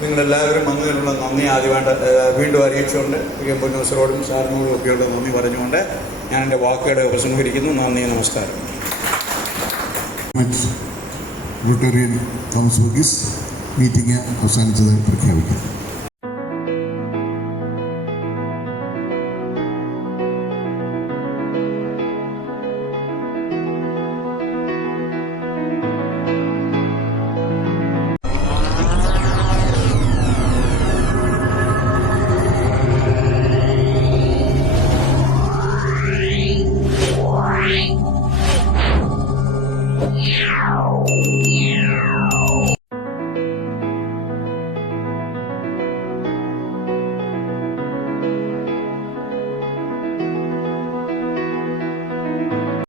നിങ്ങളെല്ലാവരും വന്നതിനുള്ള നന്ദി ആദ്യമായിട്ട് വീണ്ടും അറിയിച്ചുകൊണ്ട് കുര്യൻ പുന്നൂസറോടും സാറിനോടും ഒക്കെയുള്ള നന്ദി പറഞ്ഞുകൊണ്ട് ഞാൻ എൻ്റെ വാക്കുകളെ ഉപസംഹരിക്കുന്നു. നന്ദി, നമസ്കാരം. റോട്ടേറിയൻ തോമസ് വർഗീസ് മീറ്റിംഗ് അവസാനിച്ചതായി പ്രഖ്യാപിക്കുന്നു.